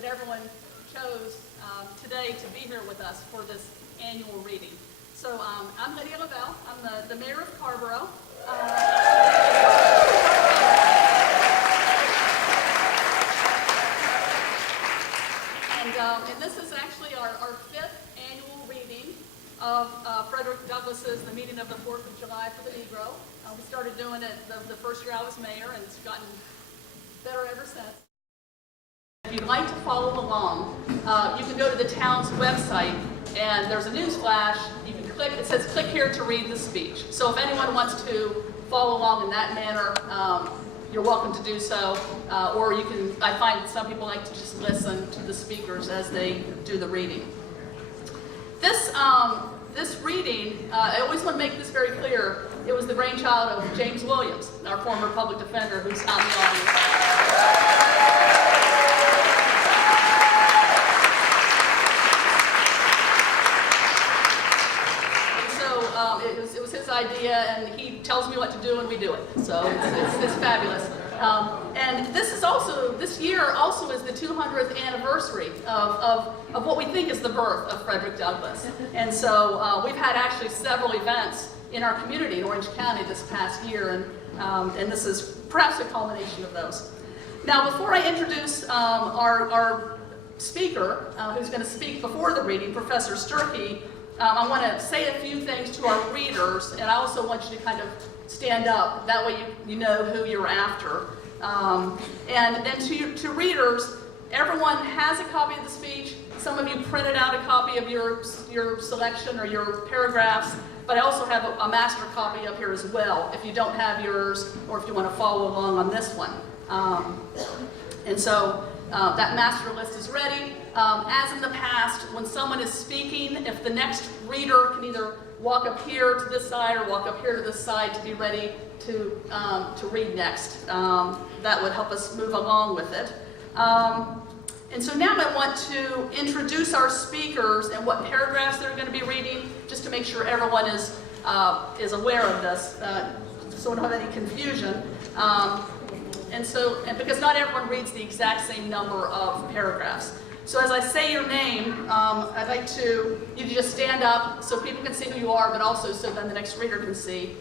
that everyone chose today to be here with us for this annual reading. So I'm Lydia Lavelle. I'm the mayor of Carrboro. And this is actually our fifth annual reading of Frederick Douglass's The Meeting of the 4th of July for the Negro. We started doing it the first year I was mayor, and it's gotten better ever since. If you'd like to follow along, you can go to the town's website, and there's a news flash. You can click, it says click here to read the speech. So if anyone wants to follow along in that manner, you're welcome to do so. Or you can, I find some people like to just listen to the speakers as they do the reading. This reading, I always want to make this very clear, it was the brainchild of James Williams, our former public defender, who's out in the audience. It was his idea, and he tells me what to do, and we do it. So it's fabulous. And this year also is the 200th anniversary of what we think is the birth of Frederick Douglass. And so we've had actually several events in our community in Orange County this past year, and this is perhaps a culmination of those. Now, before I introduce our speaker, who's going to speak before the reading, Professor Sturkey, I want to say a few things to our readers, and I also want you to kind of stand up. That way you know who you're after. And to readers, everyone has a copy of the speech. Some of you printed out a copy of your selection or your paragraphs, but I also have a master copy up here as well if you don't have yours or if you want to follow along on this one. And so that master list is ready. As in the past, when someone is speaking, if the next reader can either walk up here to this side or walk up here to this side to be ready to read next, that would help us move along with it. And so now I want to introduce our speakers and what paragraphs they're going to be reading, just to make sure everyone is aware of this, so we don't have any confusion. And because not everyone reads the exact same number of paragraphs. So as I say your name, I'd like you to just stand up so people can see who you are, but also so then the next reader can see.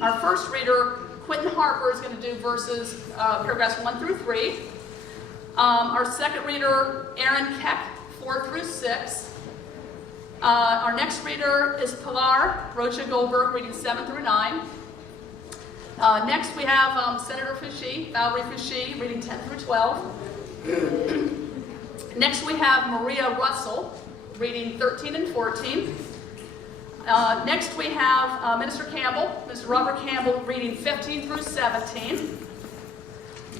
Our first reader, Quentin Harper, is going to do paragraphs 1 through 3. Our second reader, Aaron Keck, 4 through 6. Our next reader is Pilar Rocha Goldberg, reading 7 through 9. Next we have Senator Fouché, Valerie Fouché, reading 10 through 12. Next we have Maria Russell, reading 13 and 14. Next we have Minister Robert Campbell, reading 15 through 17.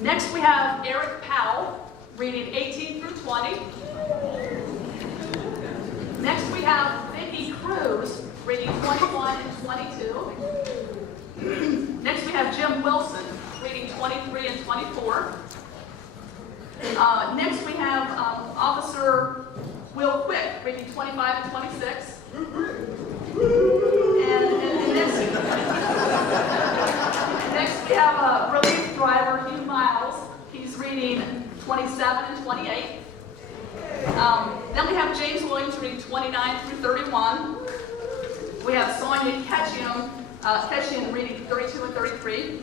Next we have Eric Powell, reading 18 through 20. Next we have Vicki Cruz, reading 21 and 22. Next we have Jim Wilson, reading 23 and 24. Next we have Officer Will Quick, reading 25 and 26. And next we have relief driver Hugh Miles. He's reading 27 and 28. Then we have James Williams reading 29 through 31. We have Sonia Ketchian reading 32 and 33.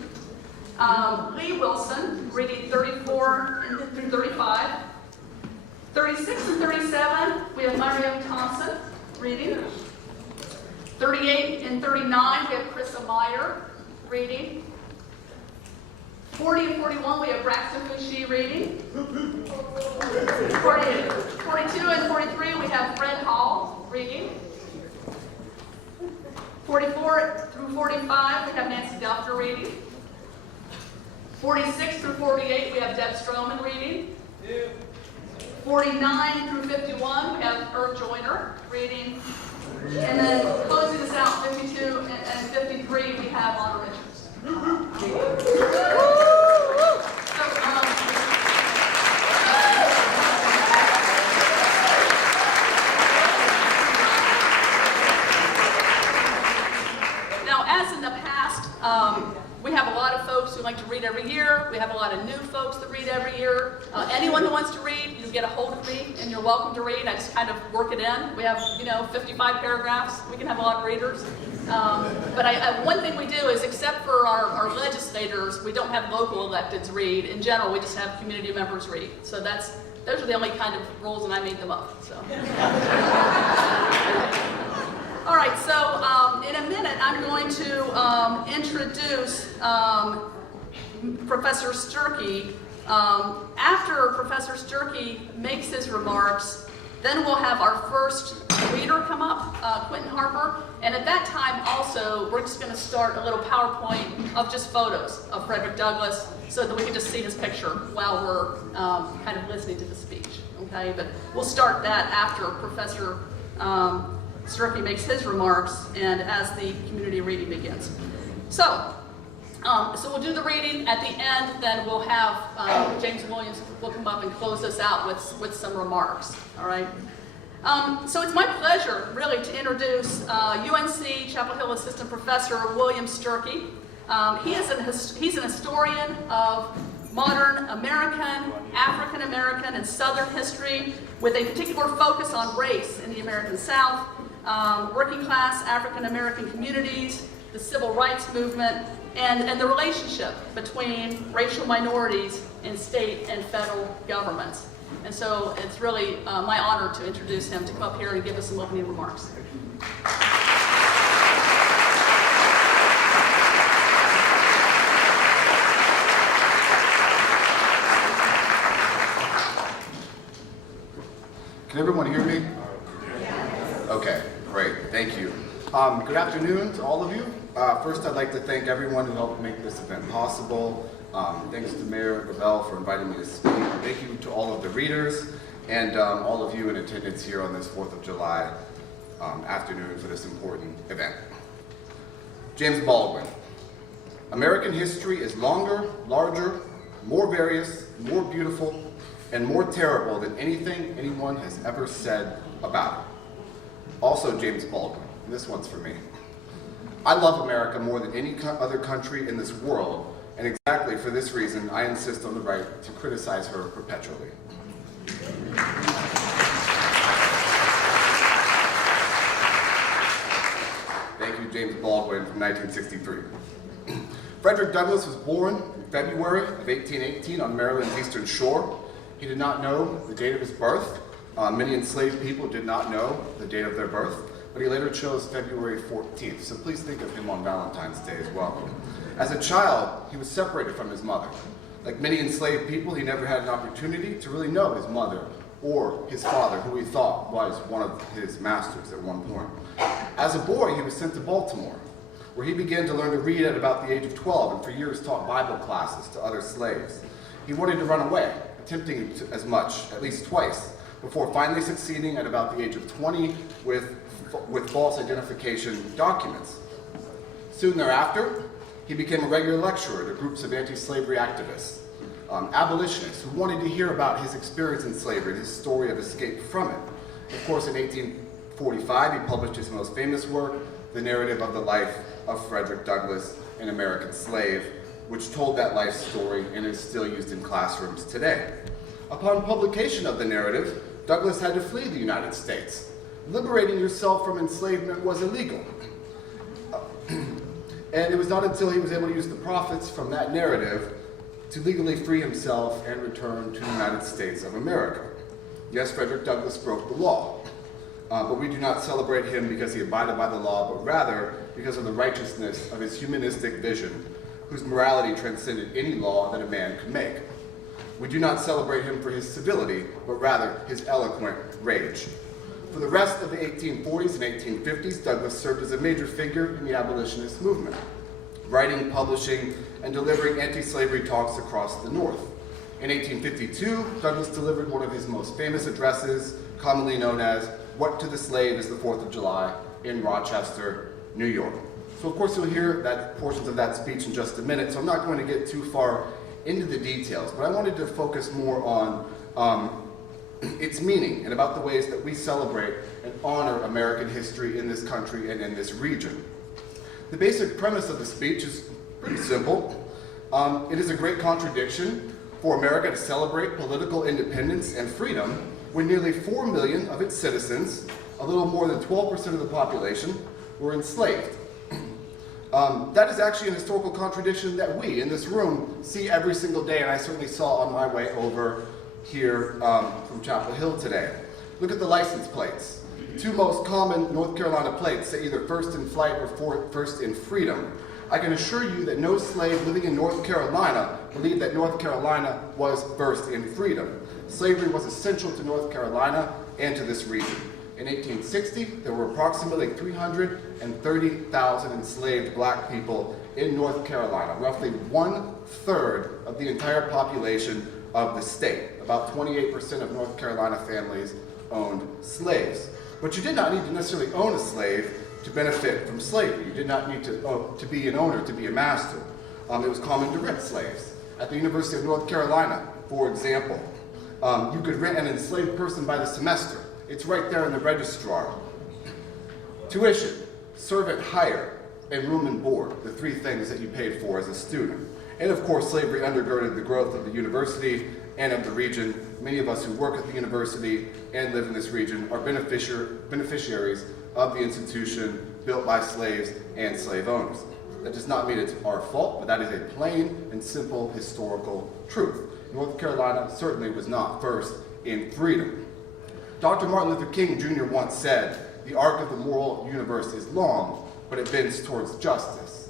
Lee Wilson, reading 34 through 35. 36 and 37, we have Mariam Thompson, reading. 38 and 39, we have Krista Meyer, reading. 40 and 41, we have Braxton Fouché, reading. 42 and 43, we have Fred Hall, reading. 44 through 45, we have Nancy Dufter, reading. 46 through 48, we have Deb Stroman reading. 49 through 51, we have Herb Joyner reading. And then closing this out, 52 and 53, we have Lana Richards. Now, as in the past, we have a lot of folks who like to read every year. We have a lot of new folks that read every year. Anyone who wants to read, read, you get a hold of me, and you're welcome to read. I just kind of work it in. We have, 55 paragraphs. We can have a lot of readers. But one thing we do is, except for our legislators, we don't have local electeds read. In general, we just have community members read. So those are the only kind of rules, and I made them up. So. All right, so in a minute, I'm going to introduce Professor Sturkey. After Professor Sturkey makes his remarks, then we'll have our first reader come up, Quentin Harper, and at that time also, we're just going to start a little PowerPoint of just photos of Frederick Douglass so that we can just see his picture while we're kind of listening to the speech, okay? But we'll start that after Professor Sturkey makes his remarks and as the community reading begins. So we'll do the reading. At the end, then we'll have James Williams will come up and close us out with some remarks. All right. So it's my pleasure, really, to introduce UNC Chapel Hill Assistant Professor William Sturkey. He's an historian of modern American, African American, and Southern history, with a particular focus on race in the American South, working class African American communities, the civil rights movement, and the relationship between racial minorities in state and federal governments. And so it's really my honor to introduce him to come up here and give us some opening remarks. Can everyone hear me? Okay, great, thank you. Good afternoon to all of you. First, I'd like to thank everyone who helped make this event possible. Thanks to Mayor Gravel for inviting me to speak. Thank you to all of the readers and all of you in attendance here on this 4th of July afternoon for this important event. James Baldwin. American history is longer, larger, more various, more beautiful, and more terrible than anything anyone has ever said about it. Also James Baldwin, and this one's for me. I love America more than any other country in this world, and exactly for this reason, I insist on the right to criticize her perpetually. Thank you, James Baldwin from 1963. Frederick Douglass was born in February of 1818 on Maryland's eastern shore. He did not know the date of his birth. Many enslaved people did not know the date of their birth, but he later chose February 14th, so please think of him on Valentine's Day as well. As a child, he was separated from his mother. Like many enslaved people, he never had an opportunity to really know his mother or his father, who he thought was one of his masters at one point. As a boy, he was sent to Baltimore, where he began to learn to read at about the age of 12 and for years taught Bible classes to other slaves. He wanted to run away, attempting as much, at least twice, before finally succeeding at about the age of 20 with false identification documents. Soon thereafter, he became a regular lecturer to groups of anti-slavery activists, abolitionists who wanted to hear about his experience in slavery and his story of escape from it. Of course, in 1845, he published his most famous work, The Narrative of the Life of Frederick Douglass, an American Slave, which told that life story and is still used in classrooms today. Upon publication of the narrative, Douglass had to flee the United States. Liberating yourself from enslavement was illegal. And it was not until he was able to use the profits from that narrative to legally free himself and return to the United States of America. Yes, Frederick Douglass broke the law, but we do not celebrate him because he abided by the law, but rather because of the righteousness of his humanistic vision, whose morality transcended any law that a man could make. We do not celebrate him for his civility, but rather his eloquent rage. For the rest of the 1840s and 1850s, Douglass served as a major figure in the abolitionist movement, writing, publishing, and delivering anti-slavery talks across the North. In 1852, Douglass delivered one of his most famous addresses, commonly known as "What to the Slave is the 4th of July," in Rochester, New York. So of course you'll hear portions of that speech in just a minute, so I'm not going to get too far into the details, but I wanted to focus more on its meaning and about the ways that we celebrate and honor American history in this country and in this region. The basic premise of the speech is pretty simple. It is a great contradiction for America to celebrate political independence and freedom when nearly 4 million of its citizens, a little more than 12% of the population, were enslaved. That is actually an historical contradiction that we in this room see every single day, and I certainly saw on my way over here from Chapel Hill today. Look at the license plates. The two most common North Carolina plates say either first in flight or first in freedom. I can assure you that no slave living in North Carolina believed that North Carolina was first in freedom. Slavery was essential to North Carolina and to this region. In 1860, there were approximately 330,000 enslaved black people in North Carolina, roughly 1/3 of the entire population of the state. About 28% of North Carolina families owned slaves. But you did not need to necessarily own a slave to benefit from slavery. You did not need to be an owner to be a master. It was common to rent slaves. At the University of North Carolina, for example, you could rent an enslaved person by the semester. It's right there in the registrar. Tuition, servant hire, and room and board, the three things that you paid for as a student. And of course, slavery undergirded the growth of the university and of the region. Many of us who work at the university and live in this region are beneficiaries of the institution built by slaves and slave owners. That does not mean it's our fault, but that is a plain and simple historical truth. North Carolina certainly was not first in freedom. Dr. Martin Luther King Jr. once said, "The arc of the moral universe is long, but it bends towards justice."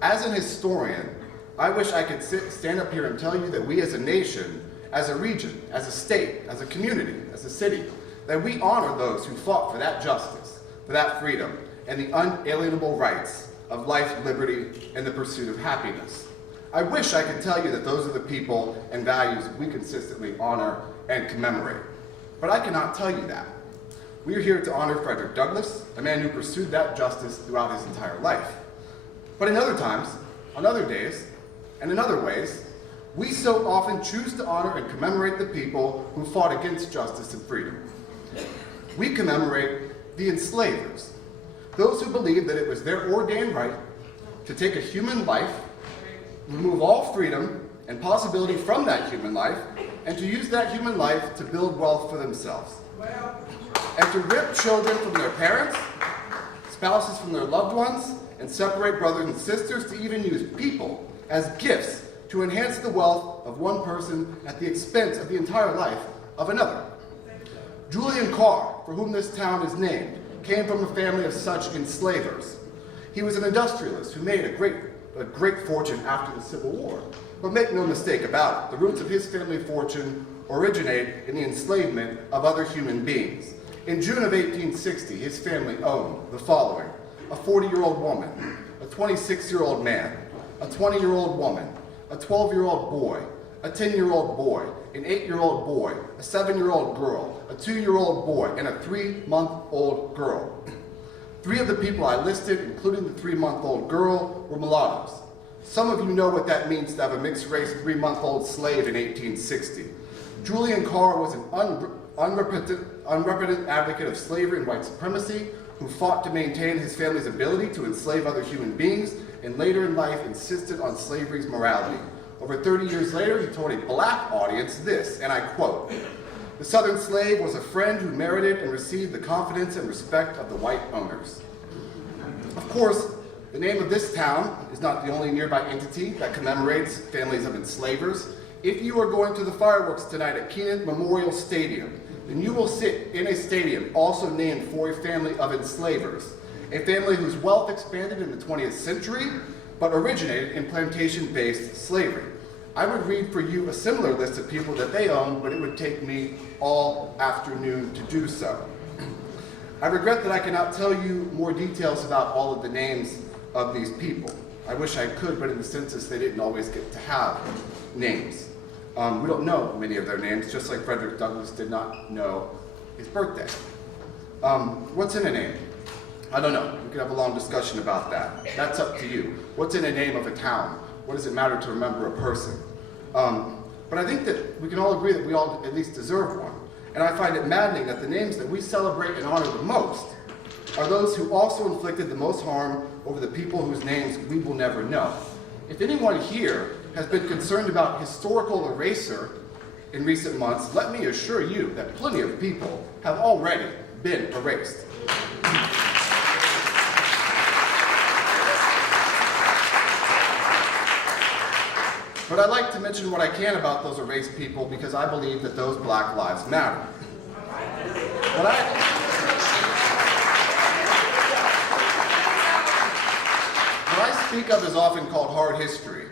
As an historian, I wish I could stand up here and tell you that we as a nation, as a region, as a state, as a community, as a city, that we honor those who fought for that justice, for that freedom, and the unalienable rights of life, liberty, and the pursuit of happiness. I wish I could tell you that those are the people and values we consistently honor and commemorate. But I cannot tell you that. We are here to honor Frederick Douglass, a man who pursued that justice throughout his entire life. But in other times, on other days, and in other ways, we so often choose to honor and commemorate the people who fought against justice and freedom. We commemorate the enslavers, those who believed that it was their ordained right to take a human life, remove all freedom and possibility from that human life, and to use that human life to build wealth for themselves. And to rip children from their parents, spouses from their loved ones, and separate brothers and sisters, to even use people as gifts to enhance the wealth of one person at the expense of the entire life of another. Julian Carr, for whom this town is named, came from a family of such enslavers. He was an industrialist who made a great fortune after the Civil War. But make no mistake about it, the roots of his family fortune originate in the enslavement of other human beings. In June of 1860, his family owned the following: a 40-year-old woman, a 26-year-old man, a 20-year-old woman, a 12-year-old boy, a 10-year-old boy, an 8-year-old boy, a 7-year-old girl, a 2-year-old boy, and a 3-month-old girl. Three of the people I listed, including the 3-month-old girl, were mulattoes. Some of you know what that means to have a mixed-race 3-month-old slave in 1860. Julian Carr was an unrepentant advocate of slavery and white supremacy who fought to maintain his family's ability to enslave other human beings, and later in life insisted on slavery's morality. Over 30 years later, he told a black audience this, and I quote, "The Southern slave was a friend who merited and received the confidence and respect of the white owners." Of course, the name of this town is not the only nearby entity that commemorates families of enslavers. If you are going to the fireworks tonight at Keenan Memorial Stadium, then you will sit in a stadium also named for a family of enslavers, a family whose wealth expanded in the 20th century, but originated in plantation-based slavery. I would read for you a similar list of people that they owned, but it would take me all afternoon to do so. I regret that I cannot tell you more details about all of the names of these people. I wish I could, but in the census they didn't always get to have names. We don't know many of their names, just like Frederick Douglass did not know his birthday. What's in a name? I don't know. We could have a long discussion about that. That's up to you. What's in a name of a town? What does it matter to remember a person? But I think that we can all agree that we all at least deserve one. And I find it maddening that the names that we celebrate and honor the most are those who also inflicted the most harm over the people whose names we will never know. If anyone here has been concerned about historical erasure in recent months, let me assure you that plenty of people have already been erased. But I'd like to mention what I can about those erased people because I believe that those Black lives matter. What I speak of is often called hard history.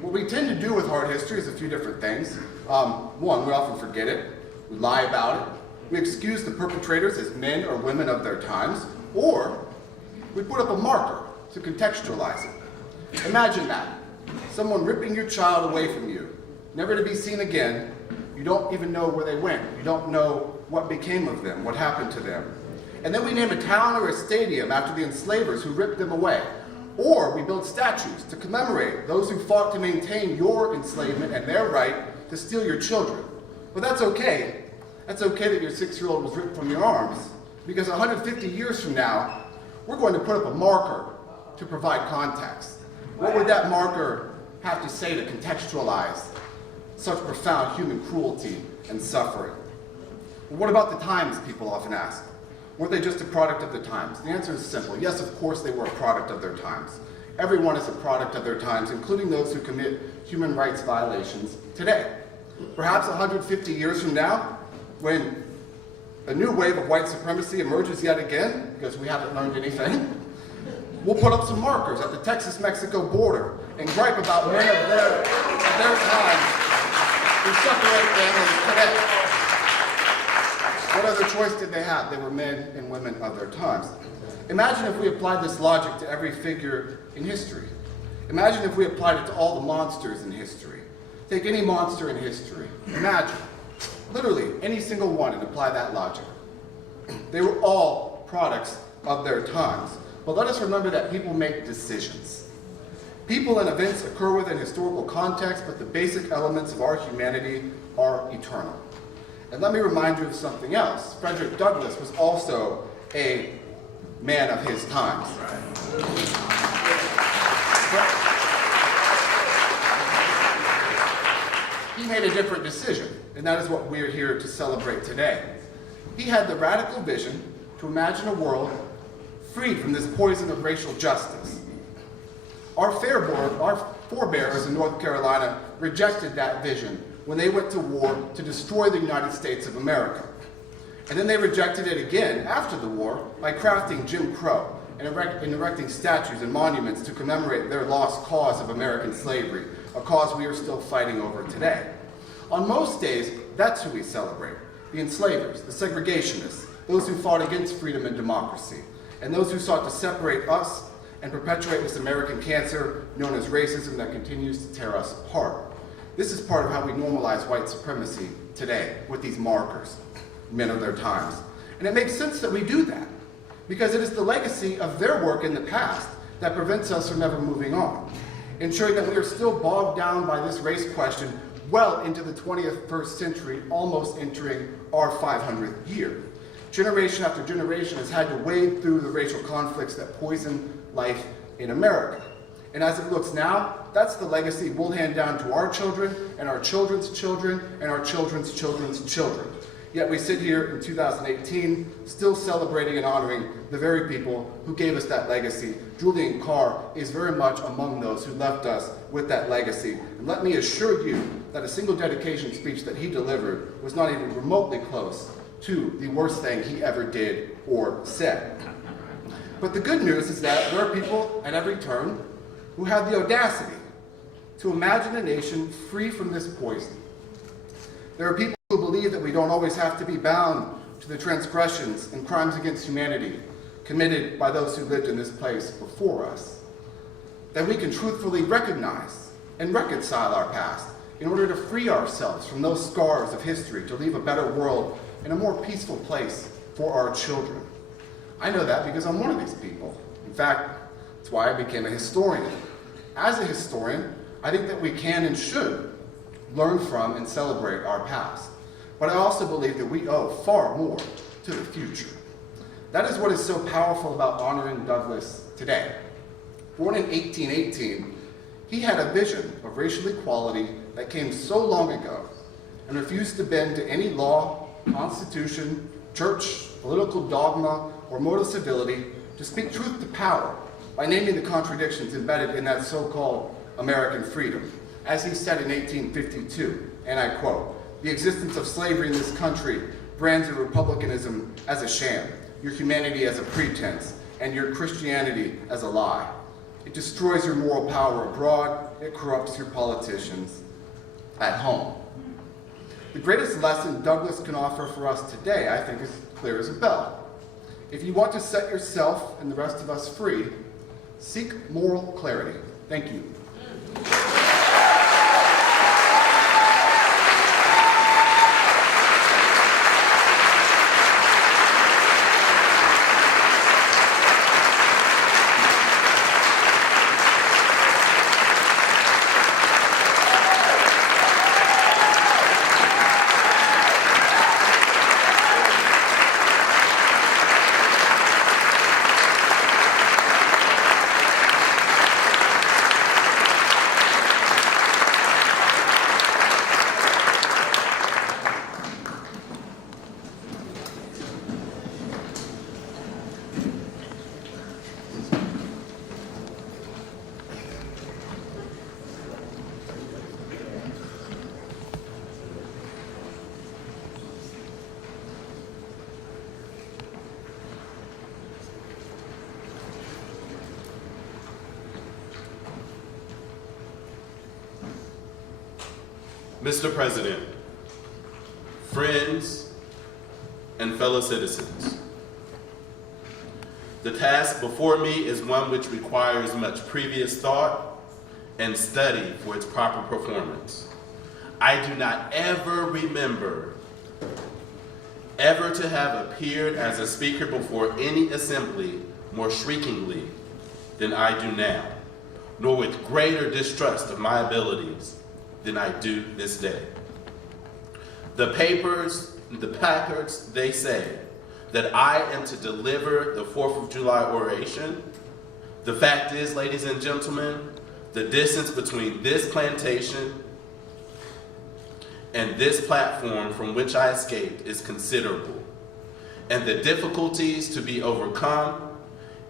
What we tend to do with hard history is a few different things. One, we often forget it, we lie about it, we excuse the perpetrators as men or women of their times, or we put up a marker to contextualize it. Imagine that. Someone ripping your child away from you, never to be seen again. You don't even know where they went. You don't know what became of them, what happened to them. And then we name a town or a stadium after the enslavers who ripped them away. Or we build statues to commemorate those who fought to maintain your enslavement and their right to steal your children. But that's okay. That's okay that your 6-year-old was ripped from your arms, because 150 years from now, we're going to put up a marker to provide context. What would that marker have to say to contextualize such profound human cruelty and suffering? Well, what about the times, people often ask? Were they just a product of the times? The answer is simple. Yes, of course they were a product of their times. Everyone is a product of their times, including those who commit human rights violations today. Perhaps 150 years from now, when a new wave of white supremacy emerges yet again, because we haven't learned anything, we'll put up some markers at the Texas-Mexico border and gripe about men of their time who separate families today. What other choice did they have? They were men and women of their times. Imagine if we applied this logic to every figure in history. Imagine if we applied it to all the monsters in history. Take any monster in history. Imagine, literally, any single one and apply that logic. They were all products of their times. But let us remember that people make decisions. People and events occur within historical context, but the basic elements of our humanity are eternal. And let me remind you of something else. Frederick Douglass was also a man of his times. He made a different decision, and that is what we're here to celebrate today. He had the radical vision to imagine a world freed from this poison of racial justice. Our forebears in North Carolina rejected that vision when they went to war to destroy the United States of America. And then they rejected it again after the war by crafting Jim Crow and erecting statues and monuments to commemorate their lost cause of American slavery, a cause we are still fighting over today. On most days, that's who we celebrate: the enslavers, the segregationists, those who fought against freedom and democracy, and those who sought to separate us and perpetuate this American cancer known as racism that continues to tear us apart. This is part of how we normalize white supremacy today with these markers, men of their times. And it makes sense that we do that, because it is the legacy of their work in the past that prevents us from ever moving on, ensuring that we are still bogged down by this race question well into the 21st century, almost entering our 500th year. Generation after generation has had to wade through the racial conflicts that poison life in America. And as it looks now, that's the legacy we'll hand down to our children and our children's children and our children's children's children. Yet we sit here in 2018 still celebrating and honoring the very people who gave us that legacy. Julian Carr is very much among those who left us with that legacy. And let me assure you that a single dedication speech that he delivered was not even remotely close to the worst thing he ever did or said. But the good news is that there are people at every turn who have the audacity to imagine a nation free from this poison. There are people who believe that we don't always have to be bound to the transgressions and crimes against humanity committed by those who lived in this place before us. That we can truthfully recognize and reconcile our past in order to free ourselves from those scars of history to leave a better world and a more peaceful place for our children. I know that because I'm one of these people. In fact, that's why I became a historian. As a historian, I think that we can and should learn from and celebrate our past. But I also believe that we owe far more to the future. That is what is so powerful about honoring Douglass today. Born in 1818, He had a vision of racial equality that came so long ago and refused to bend to any law, constitution, church, political dogma, or mode of civility to speak truth to power by naming the contradictions embedded in that so-called American freedom. As he said in 1852, and I quote, "The existence of slavery in this country brands your republicanism as a sham, your humanity as a pretense, and your Christianity as a lie. It destroys your moral power abroad, it corrupts your politicians at home." The greatest lesson Douglass can offer for us today, I think, is clear as a bell. If you want to set yourself and the rest of us free, seek moral clarity. Thank you. Mr. President, friends, and fellow citizens, the task before me is one which requires much previous thought and study for its proper performance. I do not ever remember ever to have appeared as a speaker before any assembly more shriekingly than I do now, nor with greater distrust of my abilities than I do this day. The papers, the placards, they say that I am to deliver the 4th of July oration. The fact is, ladies and gentlemen, the distance between this plantation and this platform from which I escaped is considerable, and the difficulties to be overcome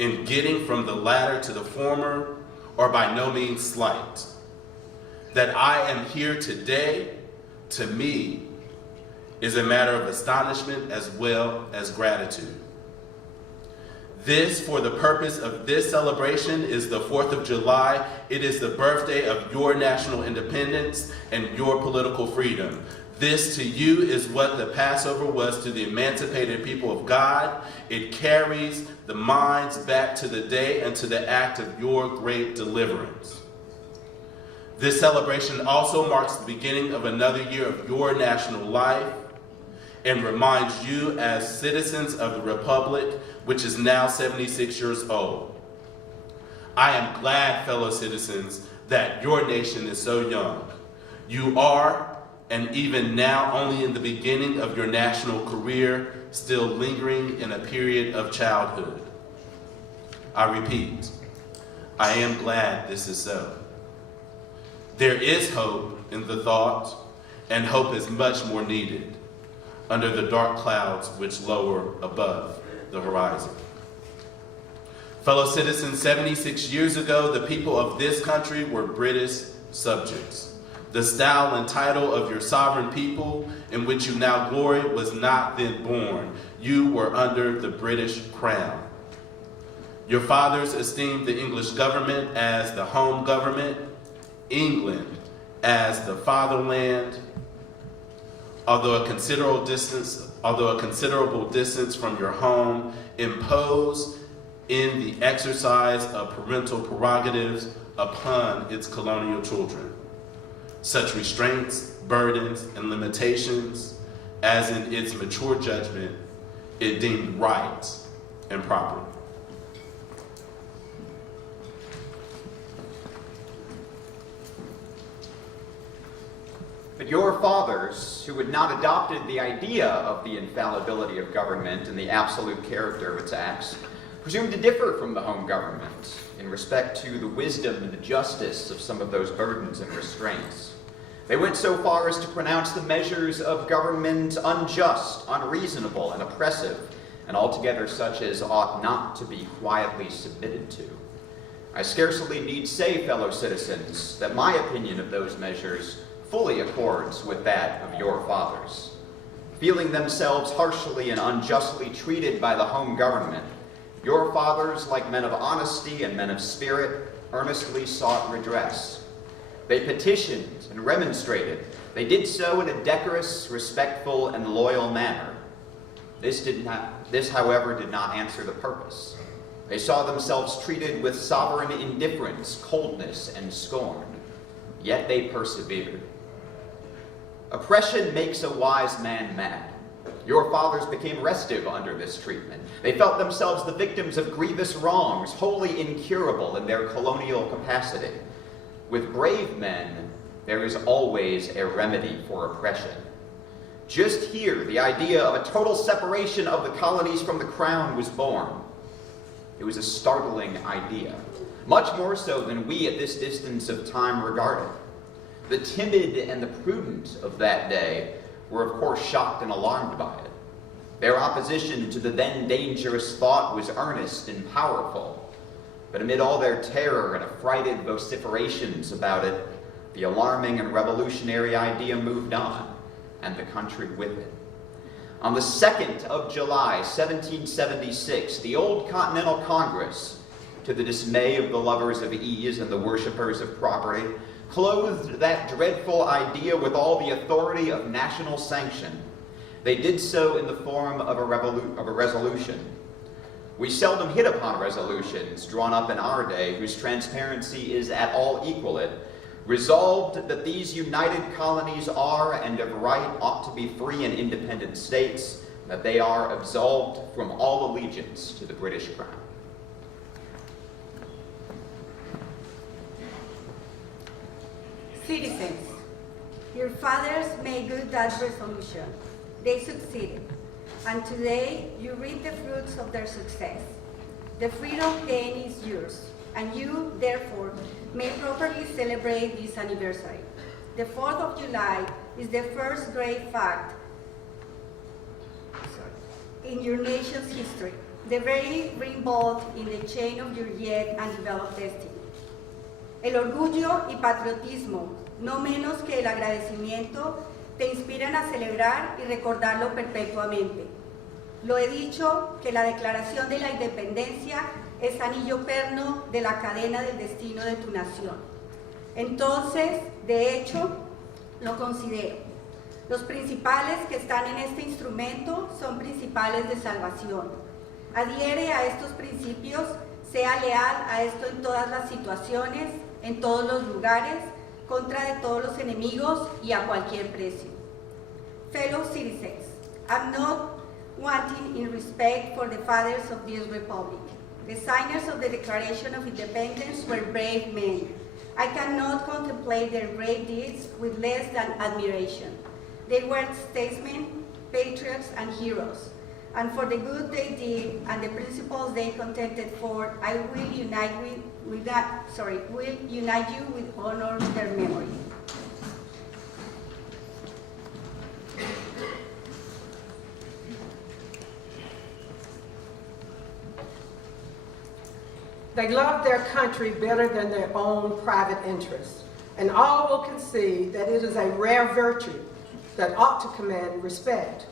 in getting from the latter to the former are by no means slight. That I am here today, to me, is a matter of astonishment as well as gratitude. This, for the purpose of this celebration, is the 4th of July. It is the birthday of your national independence and your political freedom. This to you is what the Passover was to the emancipated people of God. It carries the minds back to the day and to the act of your great deliverance. This celebration also marks the beginning of another year of your national life and reminds you as citizens of the Republic, which is now 76 years old. I am glad, fellow citizens, that your nation is so young. You are, and even now, only in the beginning of your national career, still lingering in a period of childhood. I repeat, I am glad this is so. There is hope in the thought, and hope is much more needed under the dark clouds which lower above the horizon. Fellow citizens, 76 years ago, the people of this country were British subjects. The style and title of your sovereign people, in which you now glory, was not then born. You were under the British crown. Your fathers esteemed the English government as the home government, England as the fatherland. Although a considerable distance from your home, imposed in the exercise of parental prerogatives upon its colonial children. Such restraints, burdens, and limitations as in its mature judgment it deemed right and proper. But your fathers, who had not adopted the idea of the infallibility of government and the absolute character of its acts, presumed to differ from the home government in respect to the wisdom and the justice of some of those burdens and restraints. They went so far as to pronounce the measures of government unjust, unreasonable, and oppressive, and altogether such as ought not to be quietly submitted to. I scarcely need say, fellow citizens, that my opinion of those measures fully accords with that of your fathers. Feeling themselves harshly and unjustly treated by the home government, your fathers, like men of honesty and men of spirit, earnestly sought redress. They petitioned and remonstrated. They did so in a decorous, respectful, and loyal manner. This, however, did not answer the purpose. They saw themselves treated with sovereign indifference, coldness, and scorn. Yet they persevered. Oppression makes a wise man mad. Your fathers became restive under this treatment. They felt themselves the victims of grievous wrongs, wholly incurable in their colonial capacity. With brave men, there is always a remedy for oppression. Just here, the idea of a total separation of the colonies from the crown was born. It was a startling idea, much more so than we at this distance of time regard it. The timid and the prudent of that day were of course shocked and alarmed by it. Their opposition to the then dangerous thought was earnest and powerful. But amid all their terror and affrighted vociferations about it, the alarming and revolutionary idea moved on, and the country with it. On the 2nd of July, 1776, the old Continental Congress, to the dismay of the lovers of ease and the worshippers of property, clothed that dreadful idea with all the authority of national sanction. They did so in the form of a resolution. We seldom hit upon resolutions drawn up in our day whose transparency is at all equaled, resolved that these united colonies are and of right ought to be free and independent states, that they are absolved from all allegiance to the British crown. Citizens, your fathers made good that resolution. They succeeded, and today you reap the fruits of their success. The freedom gain is yours, and you, therefore, may properly celebrate this anniversary. The 4th of July is the first great fact in your nation's history, the very ring bolt in the chain of your yet undeveloped destiny. El orgullo y patriotismo, no menos que el agradecimiento, te inspiran a celebrar y recordarlo perpetuamente. Lo he dicho, que la declaración de la independencia es anillo perno de la cadena del destino de tu nación. Entonces, de hecho, lo considero. Los principales que están en este instrumento son principales de salvación. Adhiere a estos principios, sea leal a esto en todas las situaciones, en todos los lugares, contra de todos los enemigos y a cualquier precio. Fellow citizens, I'm not wanting in respect for the fathers of this republic. The signers of the Declaration of Independence were brave men. I cannot contemplate their great deeds with less than admiration. They were statesmen, patriots, and heroes. And for the good they did and the principles they contended for, I will unite you with honor their memory. They love their country better than their own private interests, and all will concede that it is a rare virtue that ought to command respect.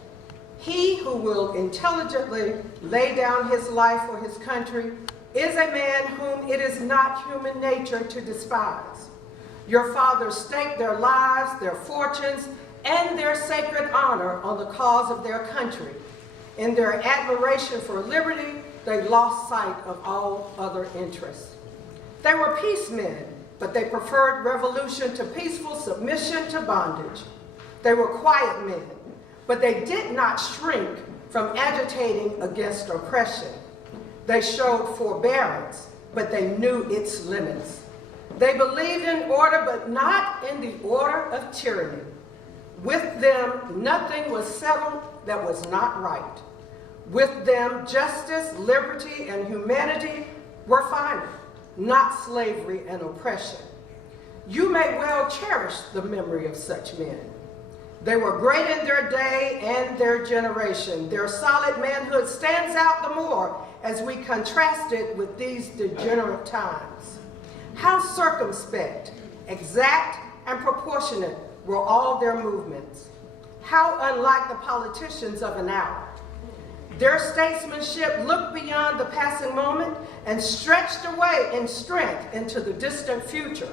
He who will intelligently lay down his life for his country is a man whom it is not human nature to despise. Your fathers staked their lives, their fortunes, and their sacred honor on the cause of their country. In their admiration for liberty, they lost sight of all other interests. They were peacemen, but they preferred revolution to peaceful submission to bondage. They were quiet men, but they did not shrink from agitating against oppression. They showed forbearance, but they knew its limits. They believed in order, but not in the order of tyranny. With them, nothing was settled that was not right. With them, justice, liberty, and humanity were final, not slavery and oppression. You may well cherish the memory of such men. They were great in their day and their generation. Their solid manhood stands out the more as we contrast it with these degenerate times. How circumspect, exact, and proportionate were all their movements. How unlike the politicians of an hour. Their statesmanship looked beyond the passing moment and stretched away in strength into the distant future.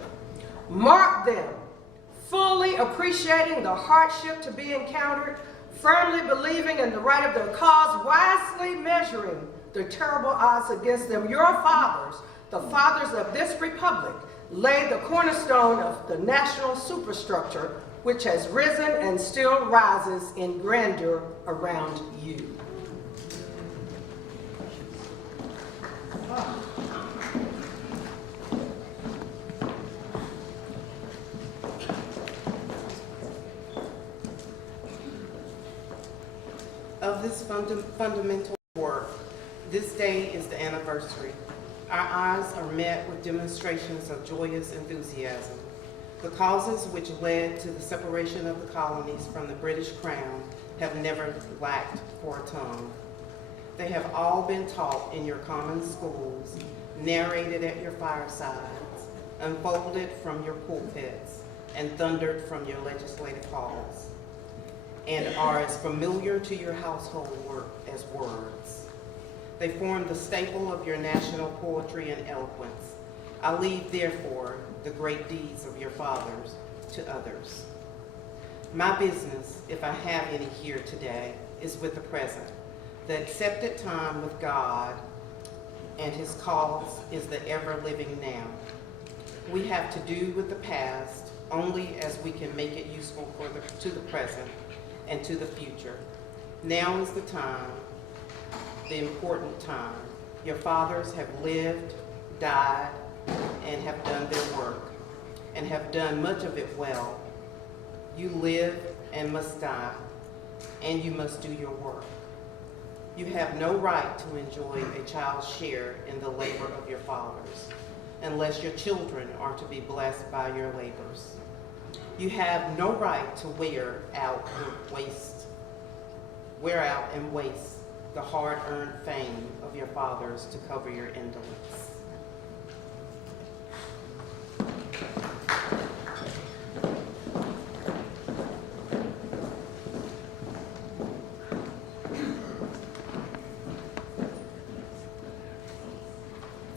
Mark them, fully appreciating the hardship to be encountered, firmly believing in the right of their cause, wisely measuring the terrible odds against them. Your fathers, the fathers of this republic, laid the cornerstone of the national superstructure, which has risen and still rises in grandeur around you. Of this fundamental work, this day is the anniversary. Our eyes are met with demonstrations of joyous enthusiasm. The causes which led to the separation of the colonies from the British Crown have never lacked for a tongue. They have all been taught in your common schools, narrated at your firesides, unfolded from your pulpits, and thundered from your legislative halls, and are as familiar to your household work as words. They form the staple of your national poetry and eloquence. I leave, therefore, the great deeds of your fathers to others. My business, if I have any here today, is with the present. The accepted time with God and his cause is the ever-living now. We have to do with the past only as we can make it useful to the present and to the future. Now is the time, the important time. Your fathers have lived, died, and have done their work, and have done much of it well. You live and must die, and you must do your work. You have no right to enjoy a child's share in the labor of your fathers, unless your children are to be blessed by your labors. You have no right to wear out and waste the hard-earned fame of your fathers to cover your indolence.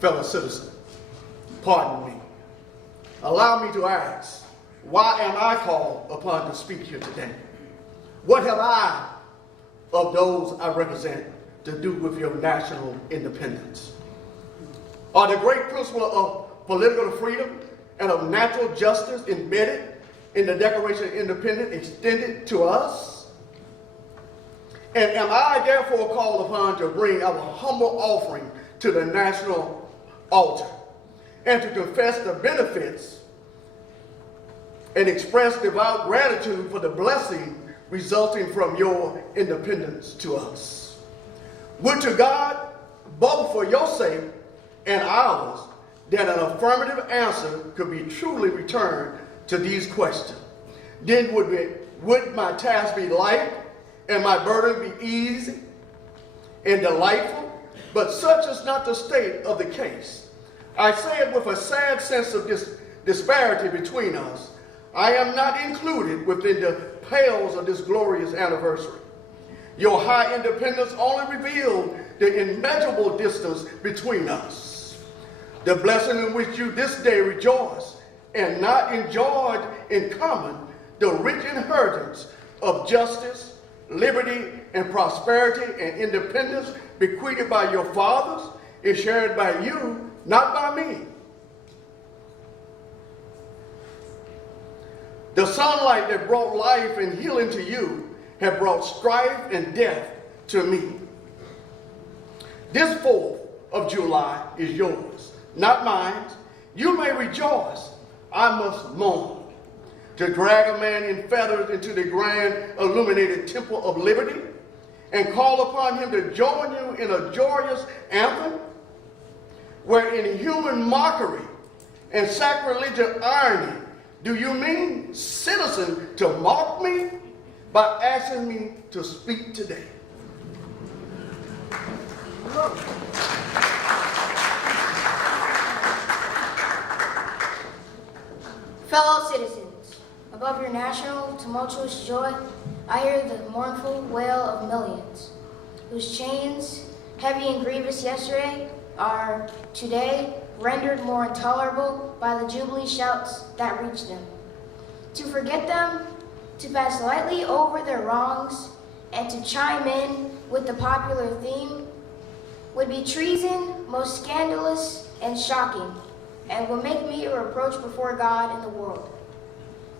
Fellow citizen, pardon me. Allow me to ask, why am I called upon to speak here today? What have I, of those I represent, to do with your national independence? Are the great principle of political freedom and of natural justice embedded in the Declaration of Independence extended to us? And am I therefore called upon to bring our humble offering to the national altar and to confess the benefits and express devout gratitude for the blessing resulting from your independence to us? Would to God, both for your sake and ours, that an affirmative answer could be truly returned to these questions. Then would my task be light and my burden be easy and delightful? But such is not the state of the case. I say it with a sad sense of disparity between us. I am not included within the pales of this glorious anniversary. Your high independence only revealed the immeasurable distance between us. The blessing in which you this day rejoice and not enjoyed in common the rich inheritance of justice, liberty, and prosperity and independence bequeathed by your fathers is shared by you, not by me. The sunlight that brought life and healing to you have brought strife and death to me. This 4th of July is yours, not mine. You may rejoice, I must mourn. To drag a man in feathers into the grand illuminated temple of liberty and call upon him to join you in a joyous anthem? Where in human mockery and sacrilegious irony do you mean, citizen, to mock me by asking me to speak today? Fellow citizens, above your national tumultuous joy, I hear the mournful wail of millions, whose chains, heavy and grievous yesterday, are today rendered more intolerable by the jubilee shouts that reach them. To forget them, to pass lightly over their wrongs, and to chime in with the popular theme would be treason most scandalous and shocking, and will make me a reproach before God and the world.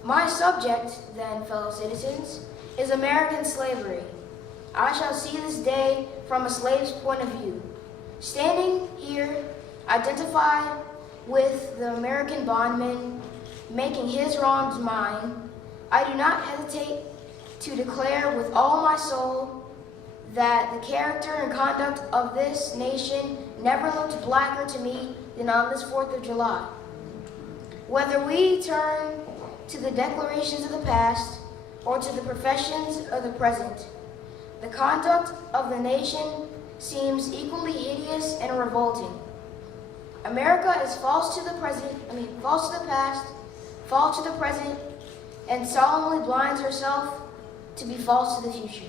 My subject, then, fellow citizens, is American slavery. I shall see this day from a slave's point of view. Standing here, identified with the American bondman, making his wrongs mine, I do not hesitate to declare with all my soul that the character and conduct of this nation never looked blacker to me than on this 4th of July. Whether we turn to the declarations of the past or to the professions of the present, the conduct of the nation seems equally hideous and revolting. America is false to the past, false to the present, and solemnly blinds herself to be false to the future.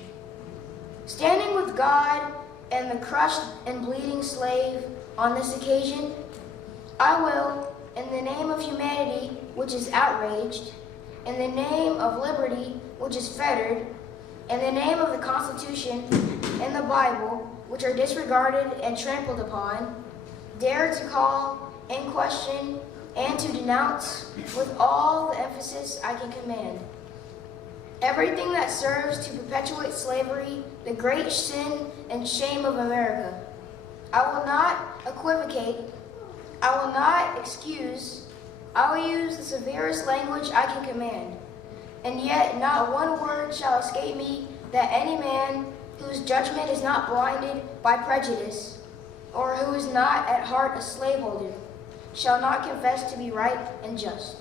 Standing with God and the crushed and bleeding slave on this occasion, I will, in the name of humanity, which is outraged, in the name of liberty, which is fettered, in the name of the Constitution and the Bible, which are disregarded and trampled upon, dare to call in question and to denounce with all the emphasis I can command everything that serves to perpetuate slavery, the great sin and shame of America. I will not equivocate, I will not excuse, I will use the severest language I can command, and yet not one word shall escape me that any man whose judgment is not blinded by prejudice, or who is not at heart a slaveholder, shall not confess to be right and just.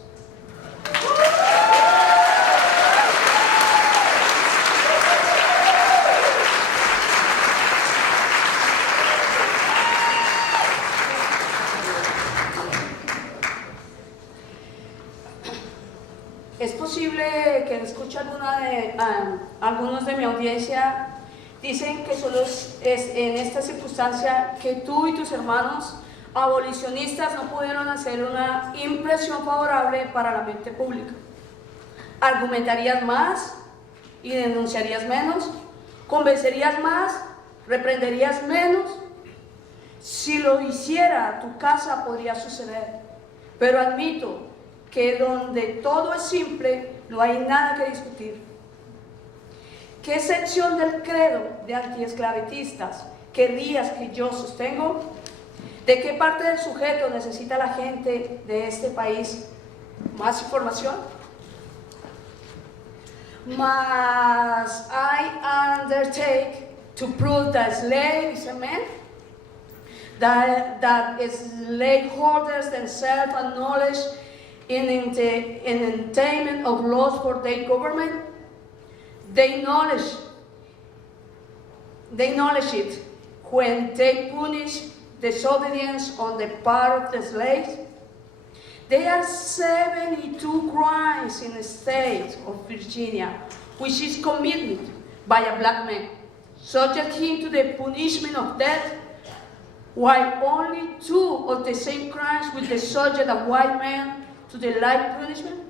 Es posible que escuche algunos de mi audiencia dicen que solo es en esta circunstancia que tú y tus hermanos abolicionistas no pudieron hacer una impresión favorable para la mente pública. ¿Argumentarías más y denunciarías menos? ¿Convencerías más? ¿Reprenderías menos? Si lo hiciera, tu casa podría suceder. Pero admito que donde todo es simple, no hay nada que discutir. ¿Qué sección del credo de antiesclavitistas querrías que yo sostengo? ¿De qué parte del sujeto necesita la gente de este país más información? Must I undertake to prove that slave is a man? That slaveholders themselves acknowledge in attainment of laws for their government? They acknowledge it when they punish disobedience on the part of the slaves. There are 72 crimes in the state of Virginia, which is committed by a black man, subject him to the punishment of death, while only 2 of the same crimes will the subject a white man to the life punishment.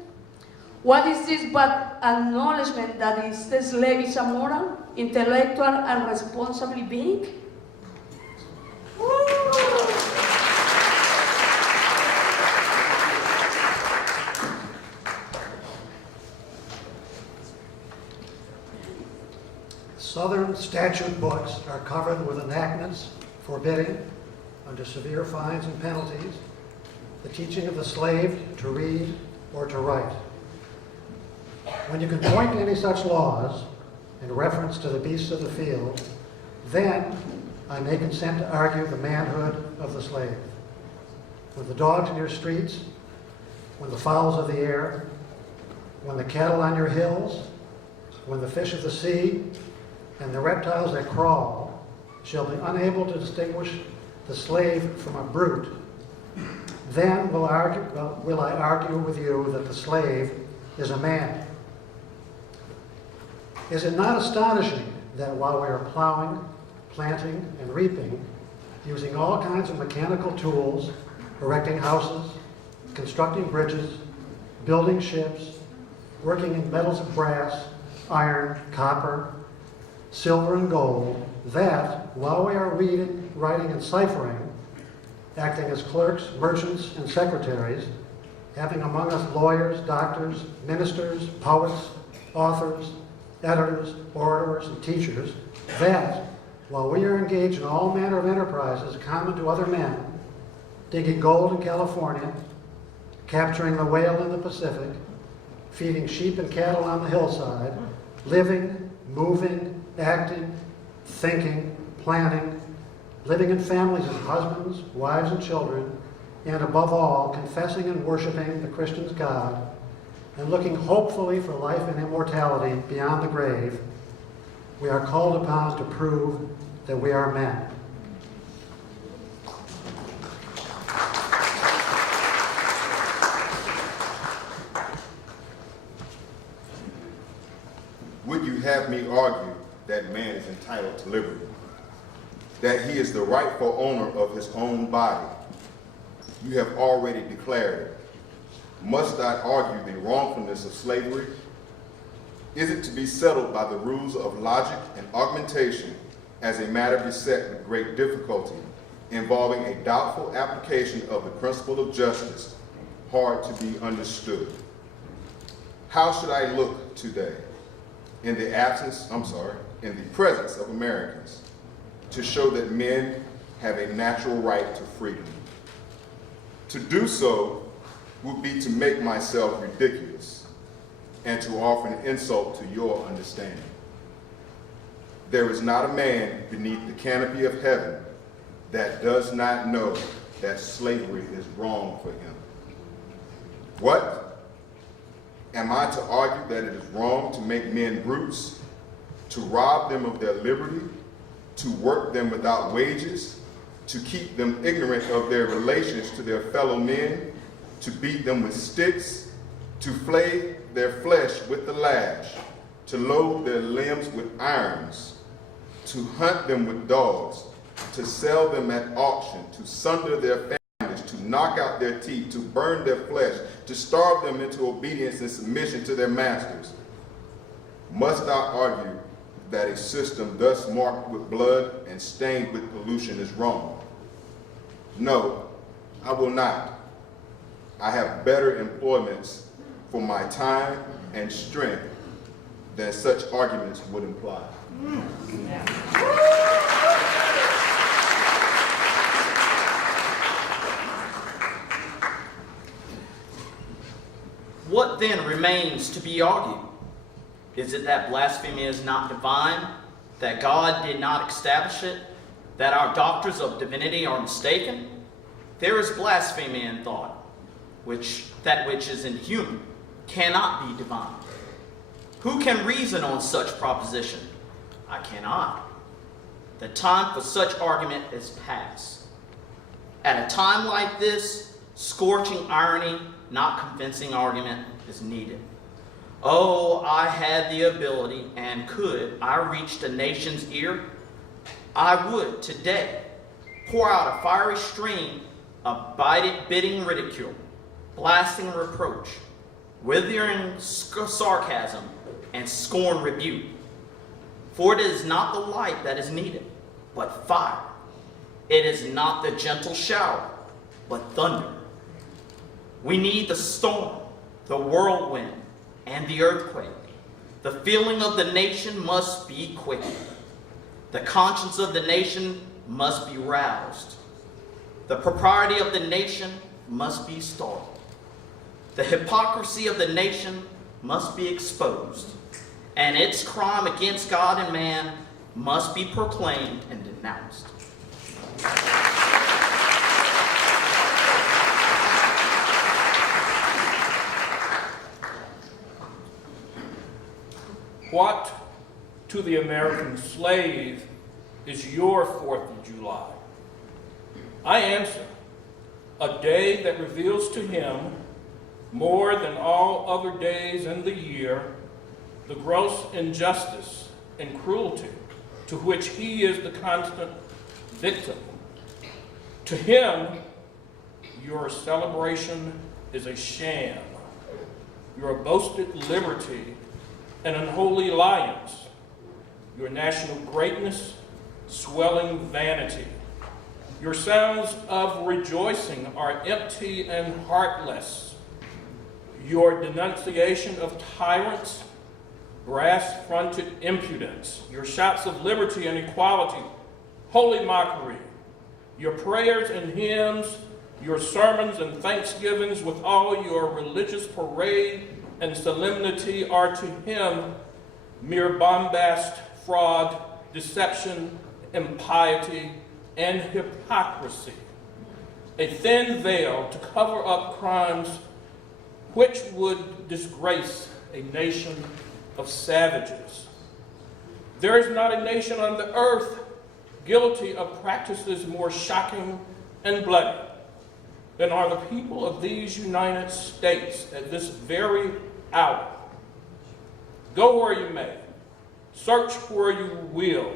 What is this but acknowledgement that the slave is a moral, intellectual, and responsible being? Southern statute books are covered with enactments forbidding, under severe fines and penalties, the teaching of the slave to read or to write. When you can point to any such laws, in reference to the beasts of the field, then I may consent to argue the manhood of the slave. When the dogs in your streets, when the fowls of the air, when the cattle on your hills, when the fish of the sea, and the reptiles that crawl shall be unable to distinguish the slave from a brute, then will I argue with you that the slave is a man. Is it not astonishing that while we are plowing, planting, and reaping, using all kinds of mechanical tools, erecting houses, constructing bridges, building ships, working in metals of brass, iron, copper, silver, and gold, that while we are reading, writing, and ciphering, acting as clerks, merchants, and secretaries, having among us lawyers, doctors, ministers, poets, authors, editors, orators, and teachers, that while we are engaged in all manner of enterprises common to other men, digging gold in California, capturing the whale in the Pacific, feeding sheep and cattle on the hillside, living, moving, acting, thinking, planning, living in families as husbands, wives, and children, and above all, confessing and worshiping the Christian's God, and looking hopefully for life and immortality beyond the grave, we are called upon to prove that we are men. Would you have me argue that man is entitled to liberty? That he is the rightful owner of his own body? You have already declared it. Must I argue the wrongfulness of slavery? Is it to be settled by the rules of logic and augmentation as a matter beset with great difficulty, involving a doubtful application of the principle of justice, hard to be understood? How should I look today, in the presence of Americans, to show that men have a natural right to freedom? To do so would be to make myself ridiculous and to offer an insult to your understanding. There is not a man beneath the canopy of heaven that does not know that slavery is wrong for him. What? Am I to argue that it is wrong to make men brutes, to rob them of their liberty, to work them without wages, to keep them ignorant of their relations to their fellow men, to beat them with sticks, to flay their flesh with the lash, to load their limbs with irons, to hunt them with dogs, to sell them at auction, to sunder their families, to knock out their teeth, to burn their flesh, to starve them into obedience and submission to their masters? Must I argue that a system thus marked with blood and stained with pollution is wrong? No, I will not. I have better employments for my time and strength than such arguments would imply. What then remains to be argued? Is it that blasphemy is not divine, that God did not establish it, that our doctrines of divinity are mistaken? There is blasphemy in thought, that which is inhuman cannot be divine. Who can reason on such proposition? I cannot. The time for such argument is past. At a time like this, scorching irony, not convincing argument, is needed. Oh, I had the ability, and could I reach the nation's ear, I would today pour out a fiery stream of biting ridicule, blasting reproach, withering sarcasm, and scorn rebuke. For it is not the light that is needed, but fire. It is not the gentle shower, but thunder. We need the storm, the whirlwind, and the earthquake. The feeling of the nation must be quickened. The conscience of the nation must be roused. The propriety of the nation must be startled. The hypocrisy of the nation must be exposed. and its crime against God and man must be proclaimed and denounced. What to the American slave is your 4th of July? I answer, a day that reveals to him, more than all other days in the year, the gross injustice and cruelty to which he is the constant victim. To him, your celebration is a sham. Your boasted liberty an unholy alliance, your national greatness, swelling vanity. Your sounds of rejoicing are empty and heartless. Your denunciation of tyrants, brass-fronted impudence. Your shouts of liberty and equality, holy mockery. Your prayers and hymns, your sermons and thanksgivings with all your religious parade and solemnity are to him mere bombast, fraud, deception, impiety, and hypocrisy. A thin veil to cover up crimes which would disgrace a nation of savages. There is not a nation on the earth guilty of practices more shocking and bloody than are the people of these United States at this very hour. Go where you may, search where you will,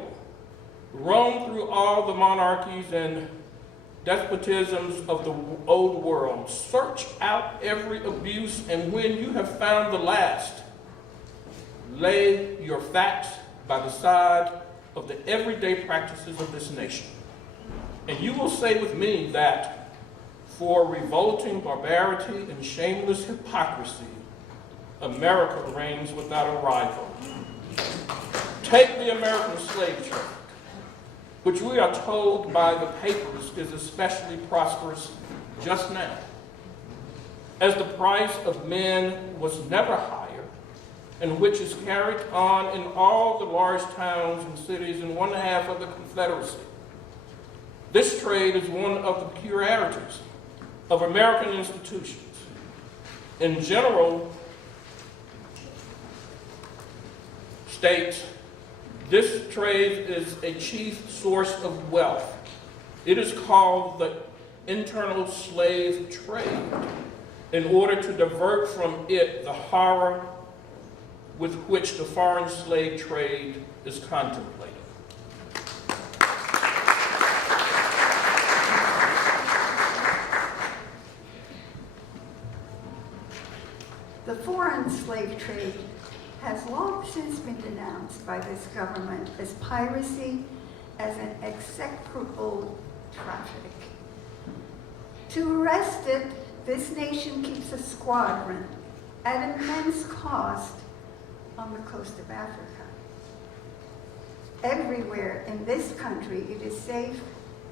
roam through all the monarchies and despotisms of the old world. Search out every abuse, and when you have found the last, lay your facts by the side of the everyday practices of this nation. And you will say with me that for revolting barbarity and shameless hypocrisy, America reigns without a rival. Take the American slave trade, which we are told by the papers is especially prosperous just now. As the price of men was never higher, and which is carried on in all the large towns and cities in one half of the Confederacy. This trade is one of the peculiarities of American institutions. In general, states, this trade is a chief source of wealth. It is called the internal slave trade, in order to divert from it the horror with which the foreign slave trade is contemplated. The foreign slave trade has long since been denounced by this government as piracy, as an execrable traffic. To arrest it, this nation keeps a squadron at immense cost on the coast of Africa. Everywhere in this country, it is safe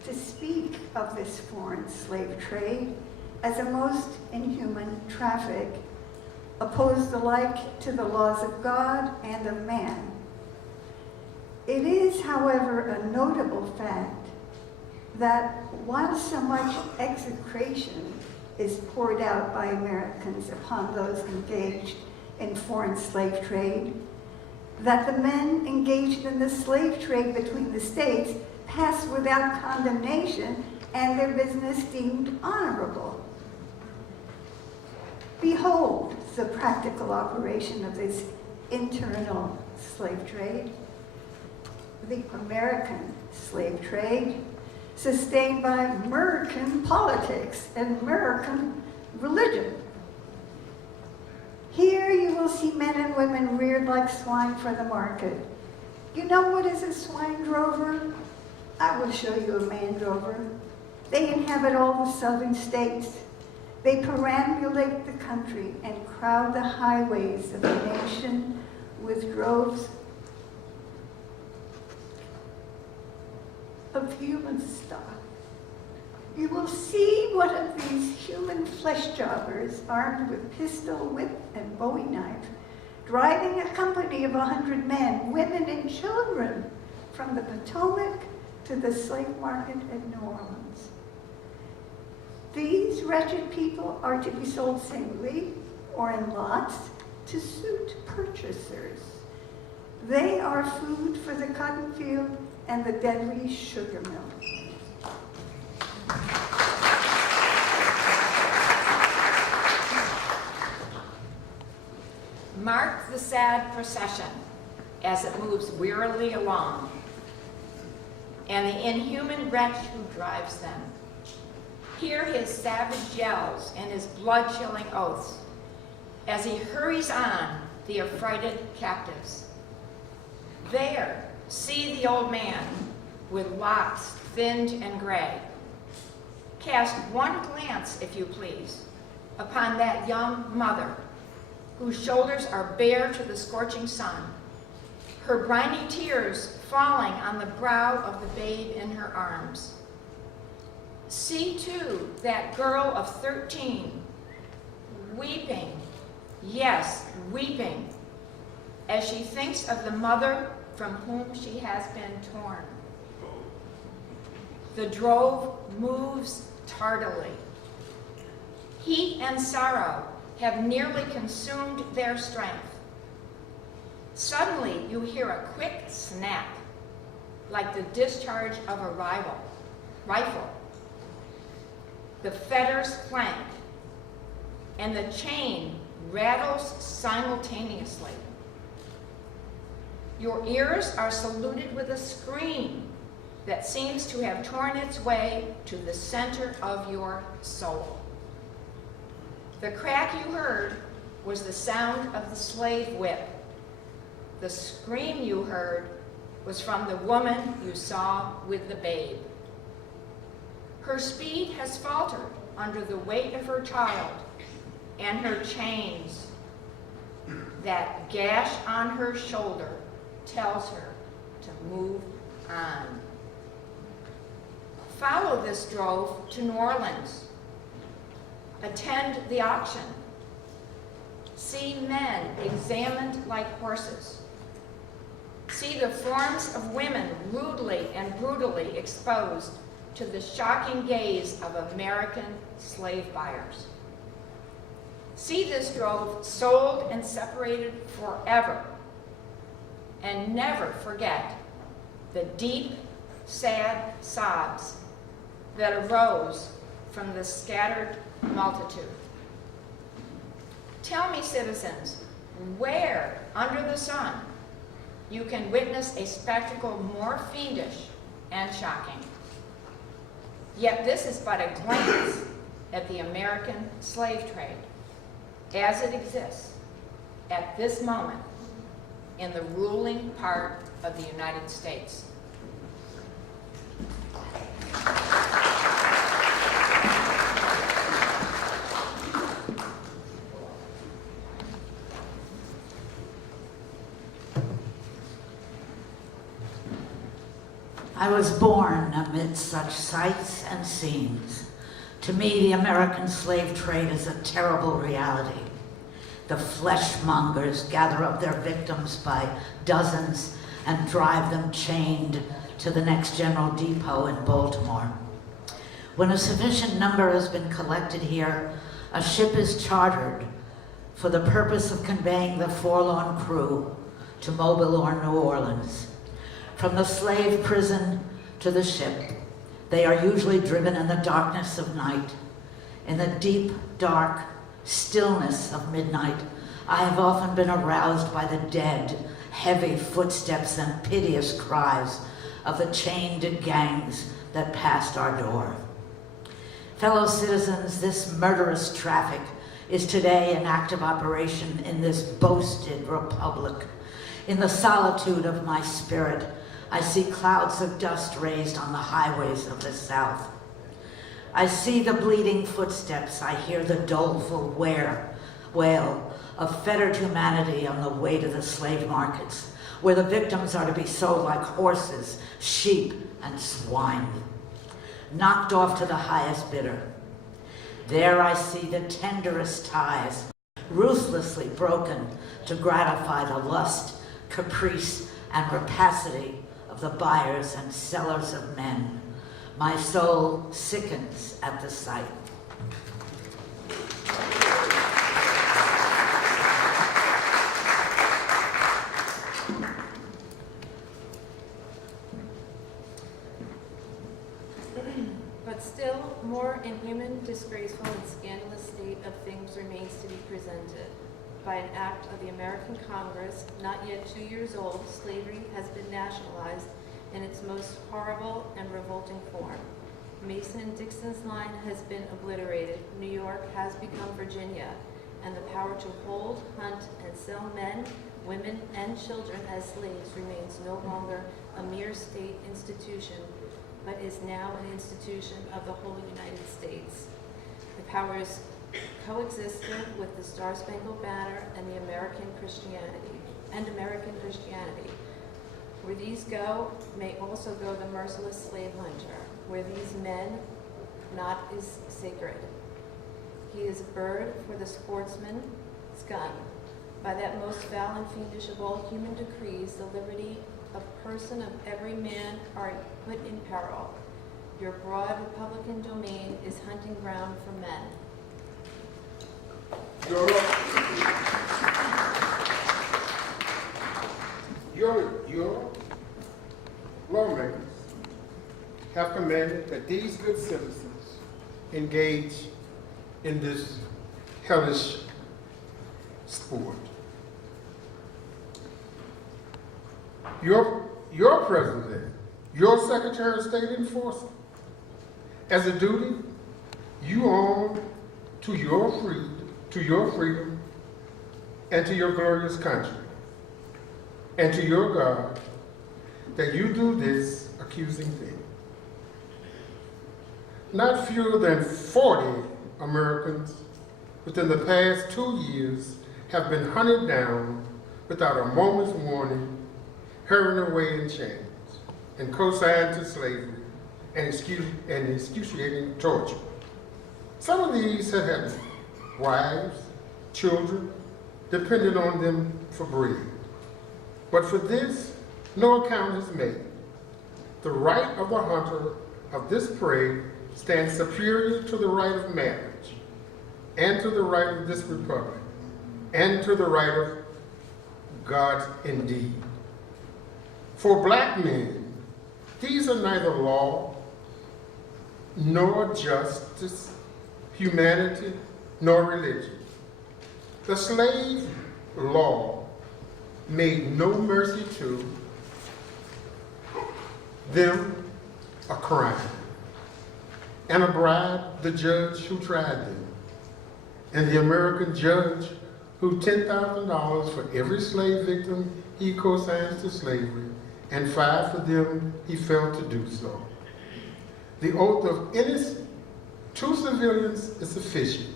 to speak of this foreign slave trade as a most inhuman traffic, opposed alike to the laws of God and of man. It is, however, a notable fact that while so much execration is poured out by Americans upon those engaged in foreign slave trade, that the men engaged in the slave trade between the states pass without condemnation and their business deemed honorable. Behold the practical operation of this internal slave trade, the American slave trade, sustained by American politics and American religion. Here you will see men and women reared like swine for the market. You know what is a swine drover? I will show you a man drover. They inhabit all the southern states. They perambulate the country and crowd the highways of the nation with droves of human stock. You will see one of these human flesh jobbers armed with pistol, whip, and bowie knife driving a company of 100 men, women, and children from the Potomac to the slave market in New Orleans. These wretched people are to be sold singly or in lots to suit purchasers. They are food for the cotton field and the deadly sugar mill. Mark the sad procession as it moves wearily along, and the inhuman wretch who drives them. Hear his savage yells and his blood-chilling oaths as he hurries on the affrighted captives. There, see the old man with locks thinned and gray. Cast one glance, if you please, upon that young mother whose shoulders are bare to the scorching sun, her briny tears falling on the brow of the babe in her arms. See, too, that girl of 13, weeping, yes, weeping, as she thinks of the mother from whom she has been torn. The drove moves tardily. Heat and sorrow have nearly consumed their strength. Suddenly, you hear a quick snap, like the discharge of a rifle. The fetters clank, and the chain rattles simultaneously. Your ears are saluted with a scream that seems to have torn its way to the center of your soul. The crack you heard was the sound of the slave whip. The scream you heard was from the woman you saw with the babe. Her speed has faltered under the weight of her child and her chains. That gash on her shoulder tells her to move on. Follow this drove to New Orleans. Attend the auction. See men examined like horses. See the forms of women rudely and brutally exposed to the shocking gaze of American slave buyers. See this drove sold and separated forever, and never forget the deep, sad sobs that arose from the scattered multitude. Tell me, citizens, where under the sun you can witness a spectacle more fiendish and shocking. Yet this is but a glance at the American slave trade as it exists at this moment in the ruling part of the United States. I was born amidst such sights and scenes. To me, the American slave trade is a terrible reality. The fleshmongers gather up their victims by dozens and drive them chained to the next General Depot in Baltimore. When a sufficient number has been collected here, a ship is chartered for the purpose of conveying the forlorn crew to Mobile or New Orleans. From the slave prison to the ship, they are usually driven in the darkness of night. In the deep, dark stillness of midnight, I have often been aroused by the dead, heavy footsteps and piteous cries of the chained gangs that passed our door. Fellow citizens, this murderous traffic is today an active operation in this boasted republic. In the solitude of my spirit, I see clouds of dust raised on the highways of the South. I see the bleeding footsteps. I hear the doleful wail of fettered humanity on the way to the slave markets, where the victims are to be sold like horses, sheep, and swine, knocked off to the highest bidder. There I see the tenderest ties ruthlessly broken to gratify the lust, caprice, and rapacity of the buyers and sellers of men. My soul sickens at the sight. But still more inhuman, disgraceful, and scandalous state of things remains to be presented. By an act of the American Congress, not yet 2 years old, slavery has been nationalized in its most horrible and revolting form. Mason and Dixon's line has been obliterated. New York has become Virginia, and the power to hold, hunt, and sell men, women, and children as slaves remains no longer a mere state institution, but is now an institution of the whole United States. The powers coexisted with the Star-Spangled Banner and the American Christianity. Where these go, may also go the merciless slave hunter. Where these men, not is sacred. He is a bird for the sportsman's gun. By that most foul and fiendish of all human decrees, the liberty of person of every man are put in peril. Your broad Republican domain is hunting ground for men. Your lawmakers have commanded that these good citizens engage in this hellish sport. Your president, your Secretary of State enforcer, as a duty you own to your freedom, and to your glorious country, and to your God, that you do this accusing thing. Not fewer than 40 Americans within the past 2 years have been hunted down without a moment's warning, hurried away in chains, and consigned to slavery and excruciating torture. Some of these have had wives, children, depended on them for bread. But for this, no account is made. The right of the hunter of this prey stands superior to the right of marriage, and to the right of this republic, and to the right of God indeed. For black men, these are neither law, nor justice, humanity, nor religion. The slave law made no mercy to them a crime, and a bribe the judge who tried them, and the American judge who $10,000 for every slave victim he co-signs to slavery, and 5 for them he failed to do so. The oath of innocent 2 civilians is sufficient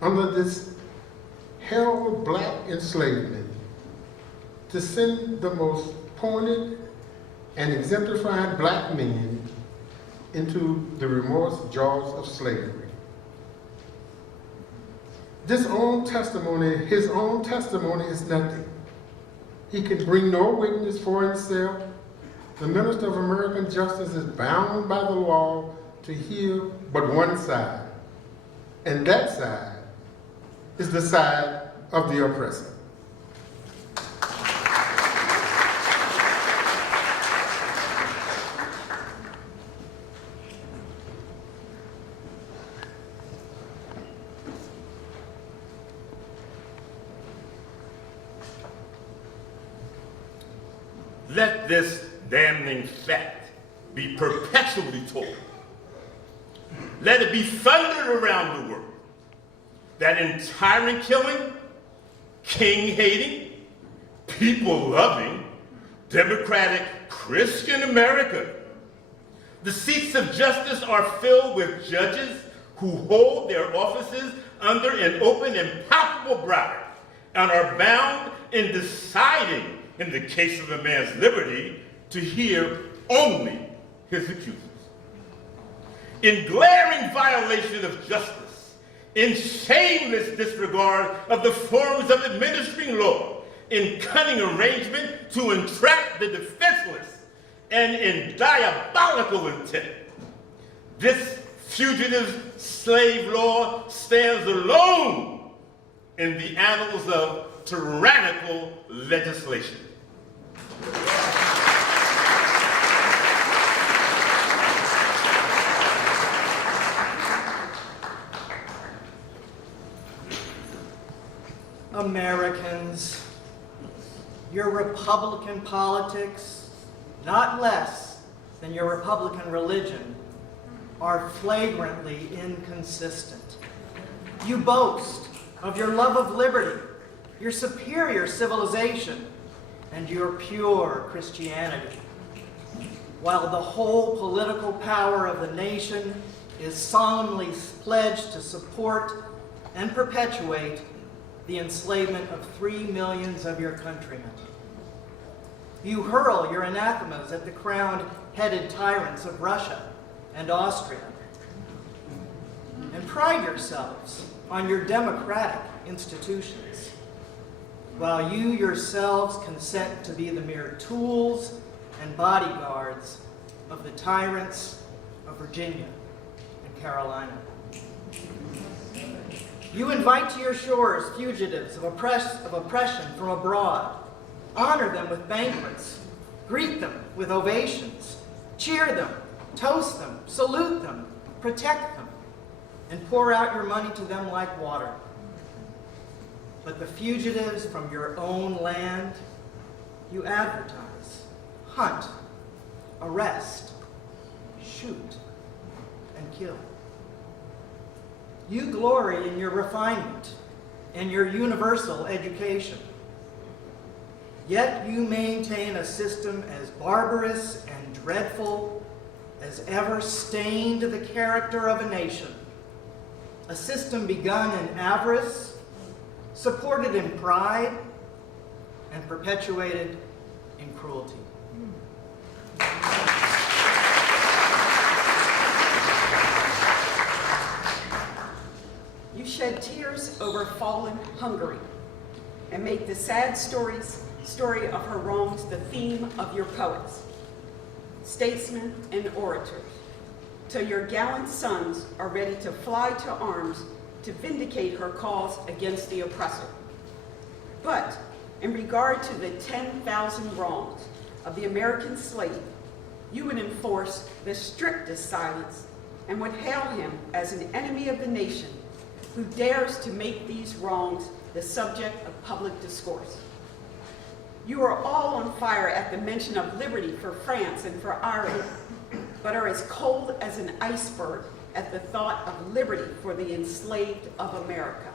under this hell of black enslavement to send the most pointed and exemplified black men into the remorse jaws of slavery. His own testimony is nothing. He can bring no witness for himself. The minister of American justice is bound by the law to hear but one side, and that side is the side of the oppressor. Let this damning fact be perpetually told. Let it be thundered around the world that in tyrant killing, king hating, people loving, democratic Christian America, the seats of justice are filled with judges who hold their offices under an open and palpable bribe and are bound in deciding in the case of a man's liberty to hear only his accusers. In glaring violation of justice in shameless disregard of the forms of administering law, in cunning arrangement to entrap the defenseless, and in diabolical intent. This fugitive slave law stands alone in the annals of tyrannical legislation. Americans, your Republican politics, not less than your Republican religion, are flagrantly inconsistent. You boast of your love of liberty, your superior civilization, and your pure Christianity, while the whole political power of the nation is solemnly pledged to support and perpetuate the enslavement of 3 million of your countrymen. You hurl your anathemas at the crowned-headed tyrants of Russia and Austria, and pride yourselves on your democratic institutions, while you yourselves consent to be the mere tools and bodyguards of the tyrants of Virginia and Carolina. You invite to your shores fugitives of oppression from abroad, honor them with banquets, greet them with ovations, cheer them, toast them, salute them, protect them, and pour out your money to them like water. But the fugitives from your own land, you advertise, hunt, arrest, shoot, and kill. You glory in your refinement and your universal education. Yet you maintain a system as barbarous and dreadful as ever stained the character of a nation. A system begun in avarice, supported in pride, and perpetuated in cruelty. You shed tears over fallen Hungary and make the sad story of her wrongs the theme of your poets, statesmen, and orators, till your gallant sons are ready to fly to arms to vindicate her cause against the oppressor. But in regard to the 10,000 wrongs of the American slave, you would enforce the strictest silence and would hail him as an enemy of the nation who dares to make these wrongs the subject of public discourse. You are all on fire at the mention of liberty for France and for Ireland, but are as cold as an iceberg at the thought of liberty for the enslaved of America.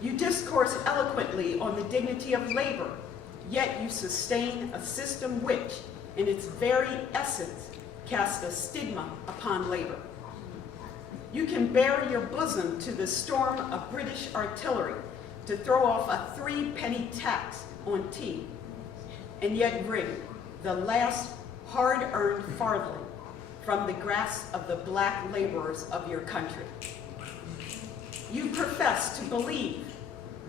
You discourse eloquently on the dignity of labor, yet you sustain a system which, in its very essence, casts a stigma upon labor. You can bare your bosom to the storm of British artillery to throw off a 3-penny tax on tea, and yet wring the last hard-earned farthing from the grasp of the black laborers of your country. You profess to believe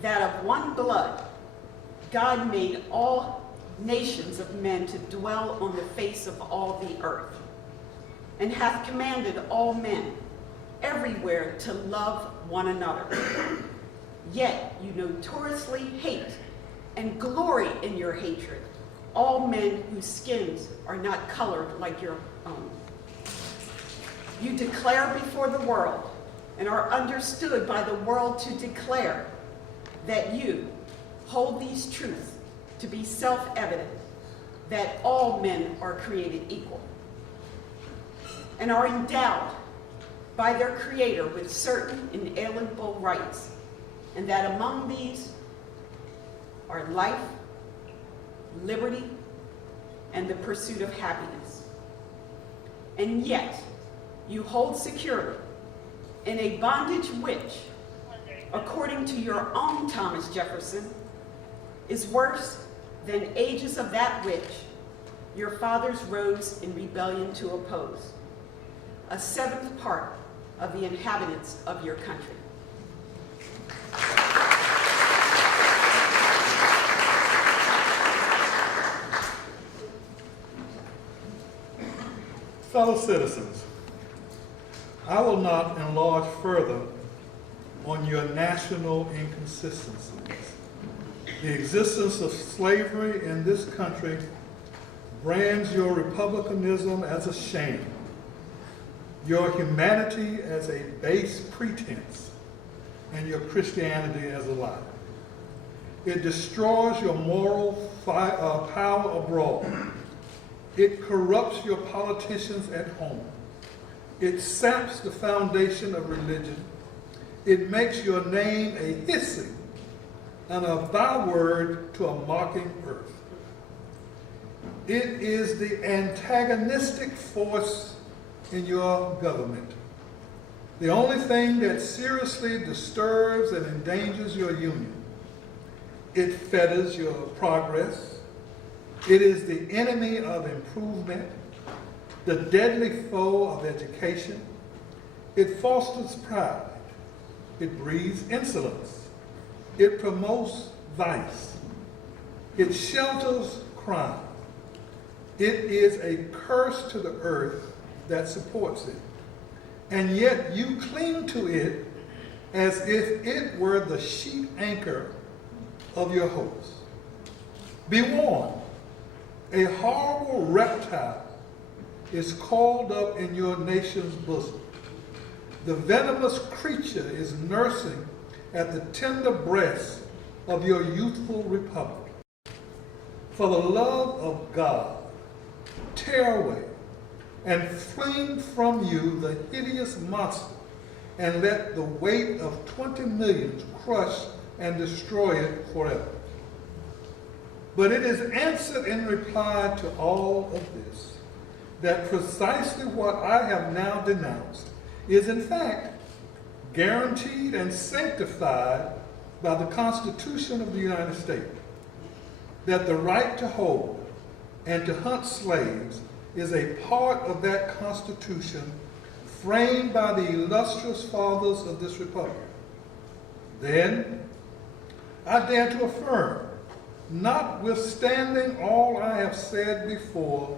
that of one blood, God made all nations of men to dwell on the face of all the earth, and hath commanded all men everywhere to love one another. Yet you notoriously hate and glory in your hatred all men whose skins are not colored like your own. You declare before the world and are understood by the world to declare that you hold these truths to be self-evident, that all men are created equal and are endowed by their Creator with certain inalienable rights, and that among these are life, liberty, and the pursuit of happiness. And yet, you hold securely in a bondage which, according to your own Thomas Jefferson, is worse than ages of that which your fathers rose in rebellion to oppose. A 7th part of the inhabitants of your country. Fellow citizens, I will not enlarge further on your national inconsistencies. The existence of slavery in this country brands your republicanism as a shame, your humanity as a base pretense, and your Christianity as a lie. It destroys your moral power abroad. It corrupts your politicians at home. It saps the foundation of religion. It makes your name a hissing and a byword to a mocking earth. It is the antagonistic force in your government. The only thing that seriously disturbs and endangers your union. It fetters your progress. It is the enemy of improvement, the deadly foe of education. It fosters pride. It breeds insolence. It promotes vice. It shelters crime. It is a curse to the earth that supports it. And yet you cling to it as if it were the sheet anchor of your hopes. Be warned, a horrible reptile is coiled up in your nation's bosom. The venomous creature is nursing at the tender breast of your youthful republic. For the love of God, tear away and fling from you the hideous monster, and let the weight of 20 millions crush and destroy it forever. But it is answered in reply to all of this, that precisely what I have now denounced is in fact guaranteed and sanctified by the Constitution of the United States, that the right to hold and to hunt slaves is a part of that Constitution framed by the illustrious fathers of this republic. Then, I dare to affirm, notwithstanding all I have said before,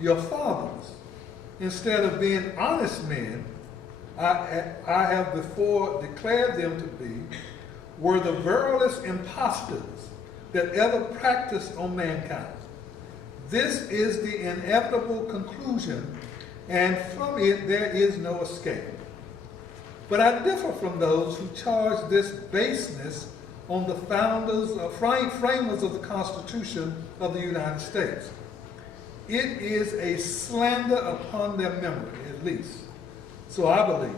your fathers, instead of being honest men, I have before declared them to be, were the veriest impostors that ever practiced on mankind. This is the inevitable conclusion, and from it there is no escape. But I differ from those who charge this baseness on the framers of the Constitution of the United States. It is a slander upon their memory, at least, so I believe.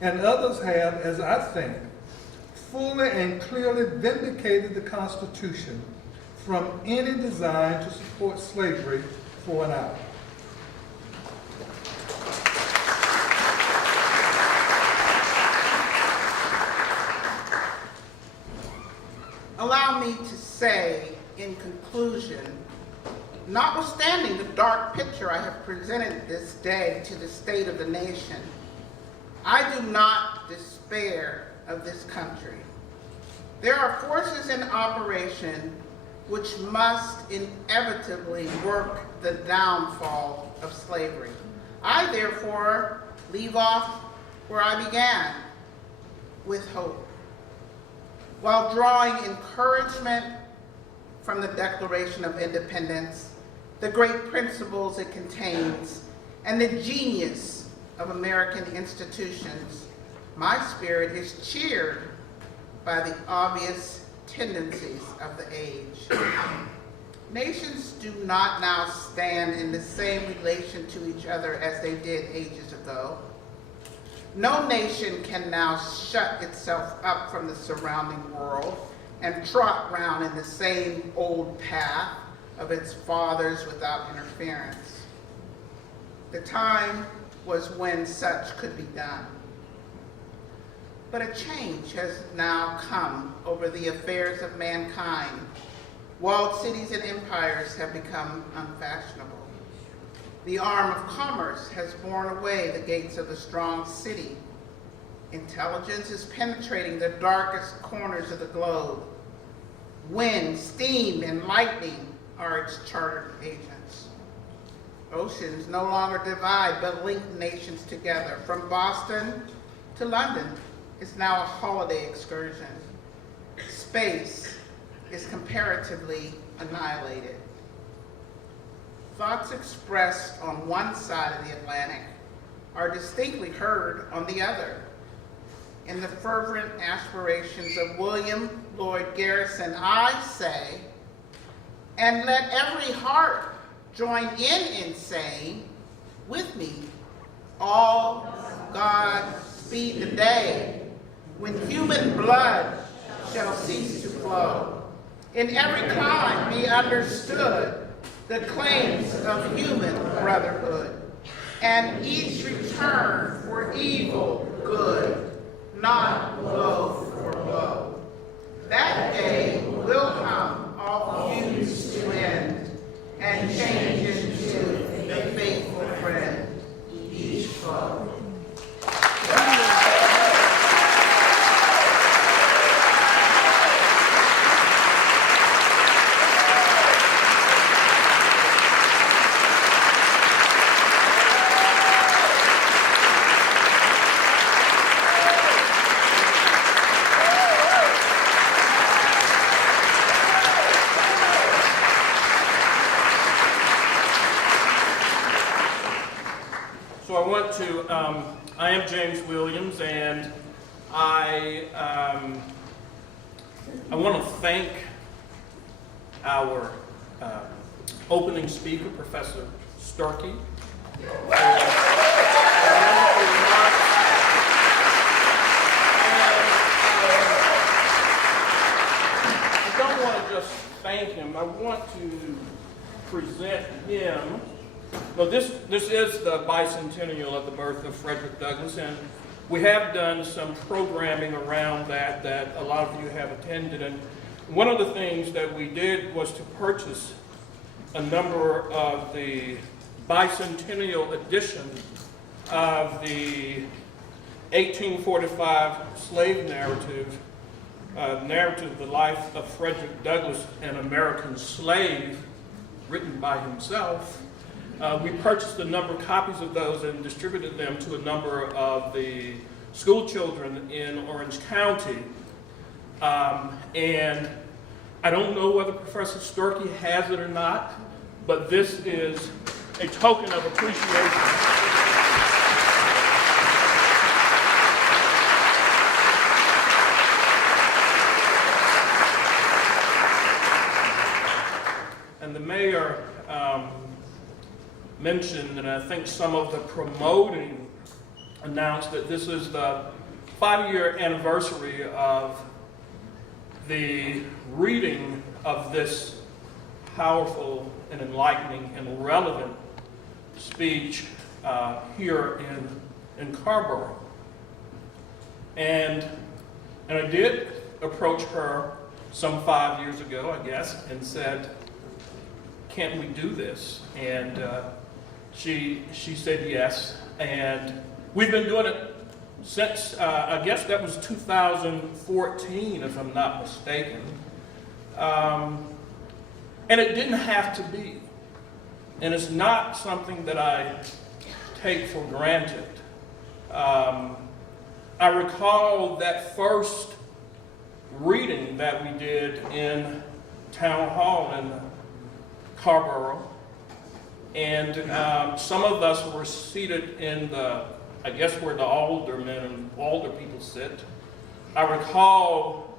And others have, as I think, fully and clearly vindicated the Constitution from any design to support slavery for an hour. Allow me to say in conclusion, notwithstanding the dark picture I have presented this day to the state of the nation, I do not despair of this country. There are forces in operation which must inevitably work the downfall of slavery. I therefore leave off where I began, with hope, while drawing encouragement from the Declaration of Independence, the great principles it contains, and the genius of American institutions. My spirit is cheered by the obvious tendencies of the age. Nations do not now stand in the same relation to each other as they did ages ago. No nation can now shut itself up from the surrounding world and trot round in the same old path of its fathers without interference. The time was when such could be done. But a change has now come over the affairs of mankind. Walled cities and empires have become unfashionable. The arm of commerce has borne away the gates of the strong city. Intelligence is penetrating the darkest corners of the globe. Wind, steam, and lightning are its chartered agents. Oceans no longer divide but link nations together. From Boston to London is now a holiday excursion. Space is comparatively annihilated. Thoughts expressed on one side of the Atlantic are distinctly heard on the other. In the fervent aspirations of William Lloyd Garrison, I say, and let every heart join in saying with me, all God speed the day when human blood shall cease to flow. In every clime be understood the claims of human brotherhood, and each return for evil good, not blow for blow. That day will come, all feuds to end, and change into a faithful friend, each foe. I am James Williams, and I want to thank our opening speaker, Professor Starkey. I don't want to just thank him. I want to present him. Well, this is the bicentennial of the birth of Frederick Douglass, and we have done some programming around that a lot of you have attended. And one of the things that we did was to purchase a number of the bicentennial edition of the 1845 slave narrative, The Life of Frederick Douglass, an American Slave, written by himself. We purchased a number of copies of those and distributed them to a number of the school children in Orange County. And I don't know whether Professor Starkey has it or not, but this is a token of appreciation. And the mayor mentioned, and I think some of the promoting announced that this is the 5-year anniversary of the reading of this powerful and enlightening and relevant speech here in Carrboro. And I did approach her some 5 years ago, I guess, and said, can't we do this? And she said yes, and we've been doing it since, I guess that was 2014, if I'm not mistaken. And it didn't have to be. And it's not something that I take for granted. I recall that first reading that we did in Town Hall in Carrboro. And some of us were seated in the, I guess where the aldermen and older people sit. I recall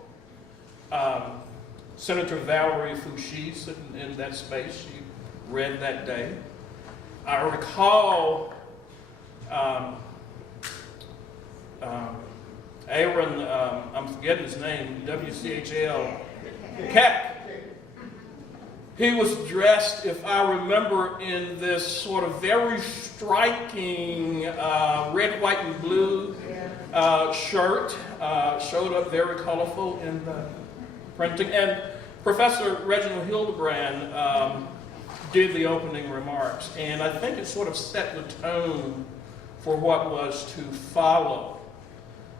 Senator Valerie Fouché sitting in that space. She read that day. I recall Aaron, I'm forgetting his name, WCHL, Keck. He was dressed, if I remember, in this sort of very striking red, white, and blue shirt. Showed up very colorful in the printing. And Professor Reginald Hildebrand did the opening remarks, and I think it sort of set the tone for what was to follow.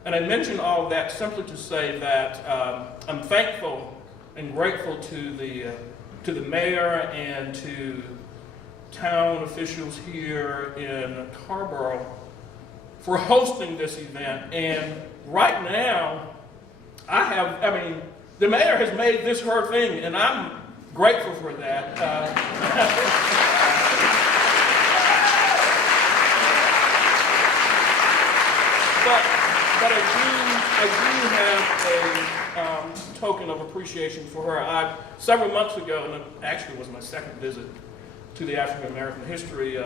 And I mention all of that simply to say that I'm thankful and grateful to the mayor and to town officials here in Carrboro for hosting this event. And right now, the mayor has made this her thing, and I'm grateful for that. But I do have a token of appreciation for her. Several months ago, and it actually was my second visit to the African American History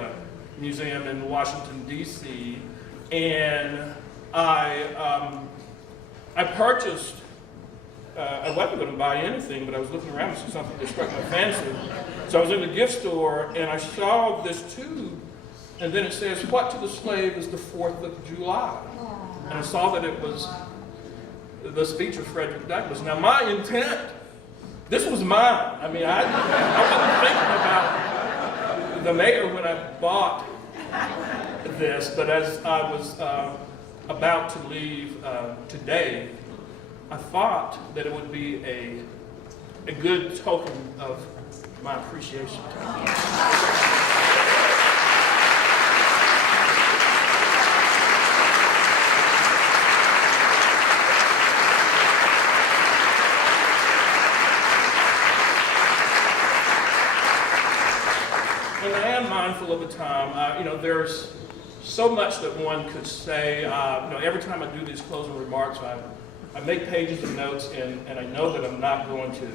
Museum in Washington, D.C., and I purchased, I wasn't going to buy anything, but I was looking around and saw something that struck my fancy. So I was in the gift store, and I saw this tube, and then it says, "What to the slave is the 4th of July?" And I saw that it was the speech of Frederick Douglass. Now, my intent, this was mine. I mean, I wasn't thinking about the mayor when I bought this, but as I was about to leave today, I thought that it would be a good token of my appreciation. And I am mindful of the time. There's so much that one could say. Every time I do these closing remarks, I make pages of notes, and I know that I'm not going to,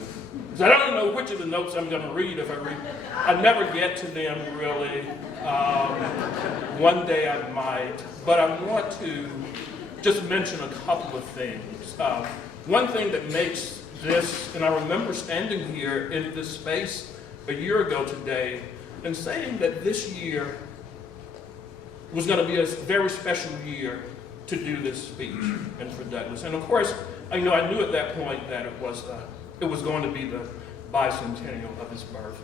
because I don't know which of the notes I'm going to read. If I read, I never get to them really. One day I might, but I want to just mention a couple of things. One thing that makes this, and I remember standing here in this space a year ago today and saying that this year was going to be a very special year to do this speech and for Douglass. And of course, I knew at that point that it was going to be the bicentennial of his birth.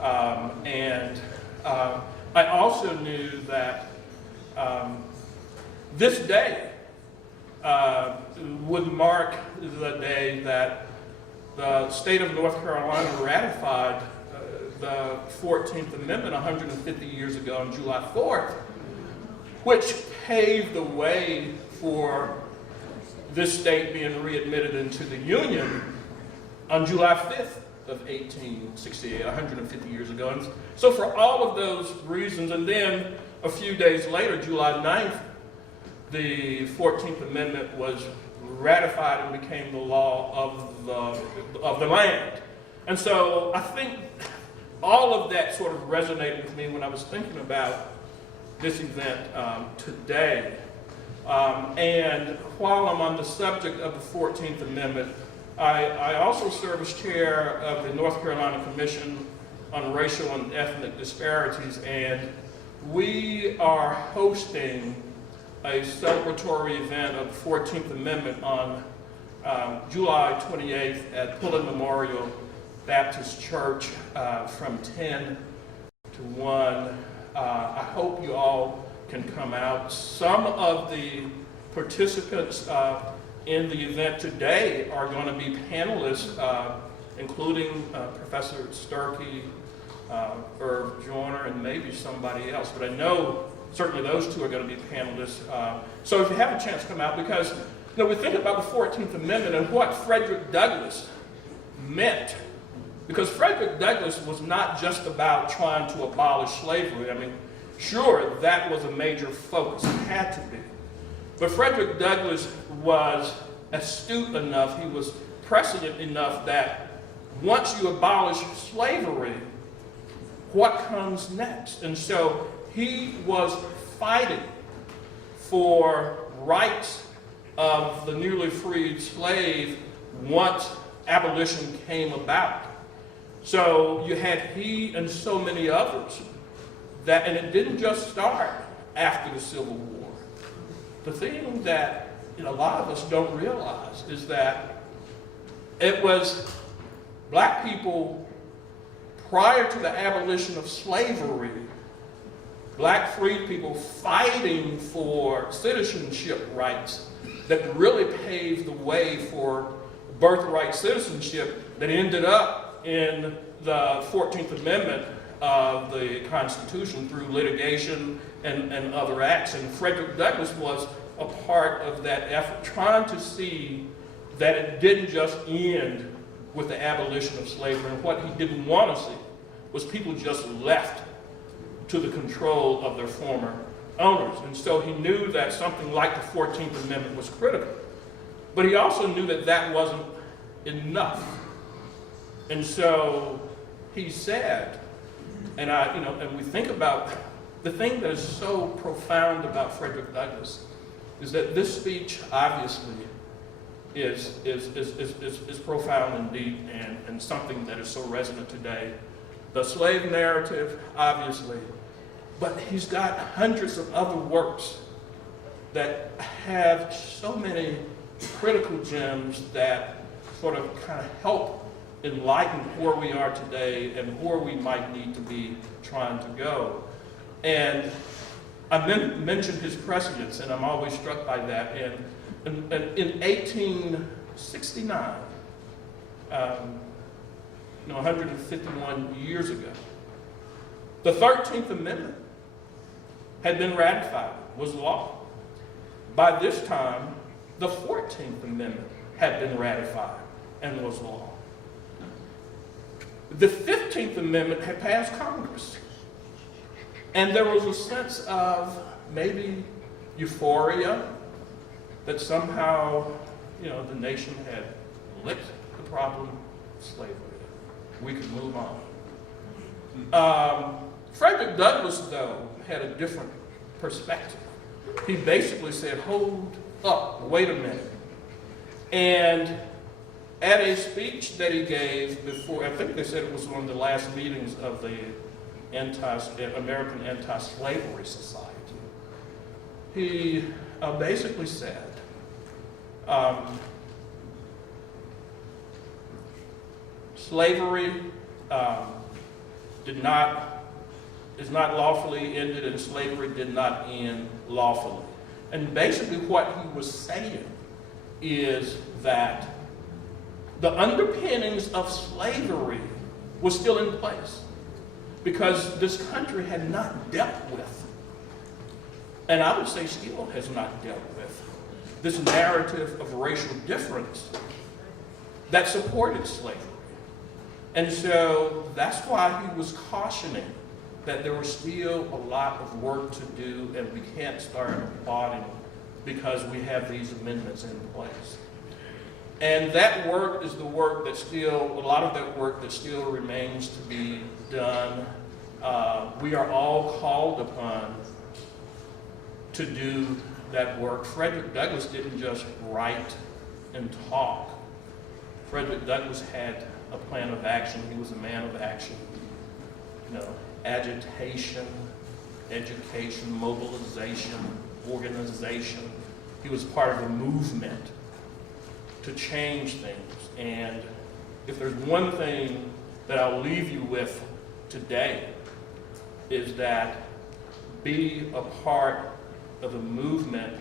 I also knew that this day would mark the day that the state of North Carolina ratified the 14th Amendment 150 years ago on July 4th, which paved the way for this state being readmitted into the Union on July 5th of 1868, 150 years ago. And so for all of those reasons, and then a few days later, July 9th, the 14th Amendment was ratified and became the law of the land. And so I think all of that sort of resonated with me when I was thinking about this event today. And while I'm on the subject of the 14th Amendment, I also serve as chair of the North Carolina Commission on Racial and Ethnic Disparities, and we are hosting a celebratory event of the 14th Amendment on July 28th at Pullen Memorial Baptist Church from 10 to 1. I hope you all can come out. Some of the participants in the event today are going to be panelists, including Professor Sturkey, Irv Joyner, and maybe somebody else. But I know certainly those two are going to be panelists. So if you have a chance to come out, because we think about the 14th Amendment and what Frederick Douglass meant. Because Frederick Douglass was not just about trying to abolish slavery. I mean, sure, that was a major focus. It had to be. But Frederick Douglass was astute enough, he was prescient enough that once you abolish slavery, what comes next? And so he was fighting for rights of the newly freed slave once abolition came about. So you had he and so many others that, and it didn't just start after the Civil War. The thing that a lot of us don't realize is that it was black people prior to the abolition of slavery, black freed people fighting for citizenship rights that really paved the way for birthright citizenship that ended up in the 14th Amendment of the Constitution through litigation and other acts. And Frederick Douglass was a part of that effort, trying to see that it didn't just end with the abolition of slavery. And what he didn't want to see was people just left to the control of their former owners. And so he knew that something like the 14th Amendment was critical. But he also knew that that wasn't enough. And so he said, and we think about the thing that is so profound about Frederick Douglass is that this speech obviously is profound and deep and something that is so resonant today. The slave narrative, obviously, but he's got hundreds of other works that have so many critical gems that sort of kind of help enlighten where we are today and where we might need to be trying to go. And I mentioned his precedents, and I'm always struck by that. And in 1869, 151 years ago, the 13th Amendment had been ratified, was law. By this time, the 14th Amendment had been ratified and was law. The 15th Amendment had passed Congress. And there was a sense of maybe euphoria that somehow, the nation had licked the problem of slavery. We could move on. Frederick Douglass, though, had a different perspective. He basically said, hold up, wait a minute. And at a speech that he gave before, I think they said it was one of the last meetings of the American Anti-Slavery Society, he basically said, slavery is not lawfully ended, and slavery did not end lawfully. And basically what he was saying is that the underpinnings of slavery was still in place because this country had not dealt with, and I would say still has not dealt with, this narrative of racial difference that supported slavery. And so that's why he was cautioning that there was still a lot of work to do, and we can't start applauding because we have these amendments in place. And that work is the work that still, a lot of that work that still remains to be done. We are all called upon to do that work. Frederick Douglass didn't just write and talk. Frederick Douglass had a plan of action. He was a man of action. Agitation, education, mobilization, organization. He was part of a movement to change things. And if there's one thing that I'll leave you with today, is that be a part of a movement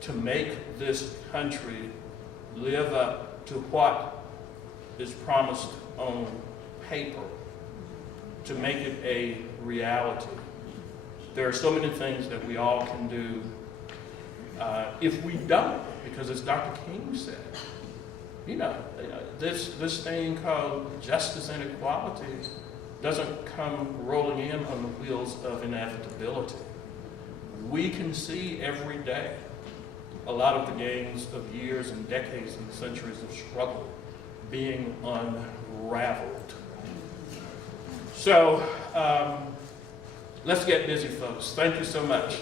to make this country live up to what is promised on paper, to make it a reality. There are so many things that we all can do. If we don't, because as Dr. King said, this thing called justice and equality doesn't come rolling in on the wheels of inevitability. We can see every day a lot of the gains of years and decades and centuries of struggle being unraveled. So let's get busy, folks. Thank you so much.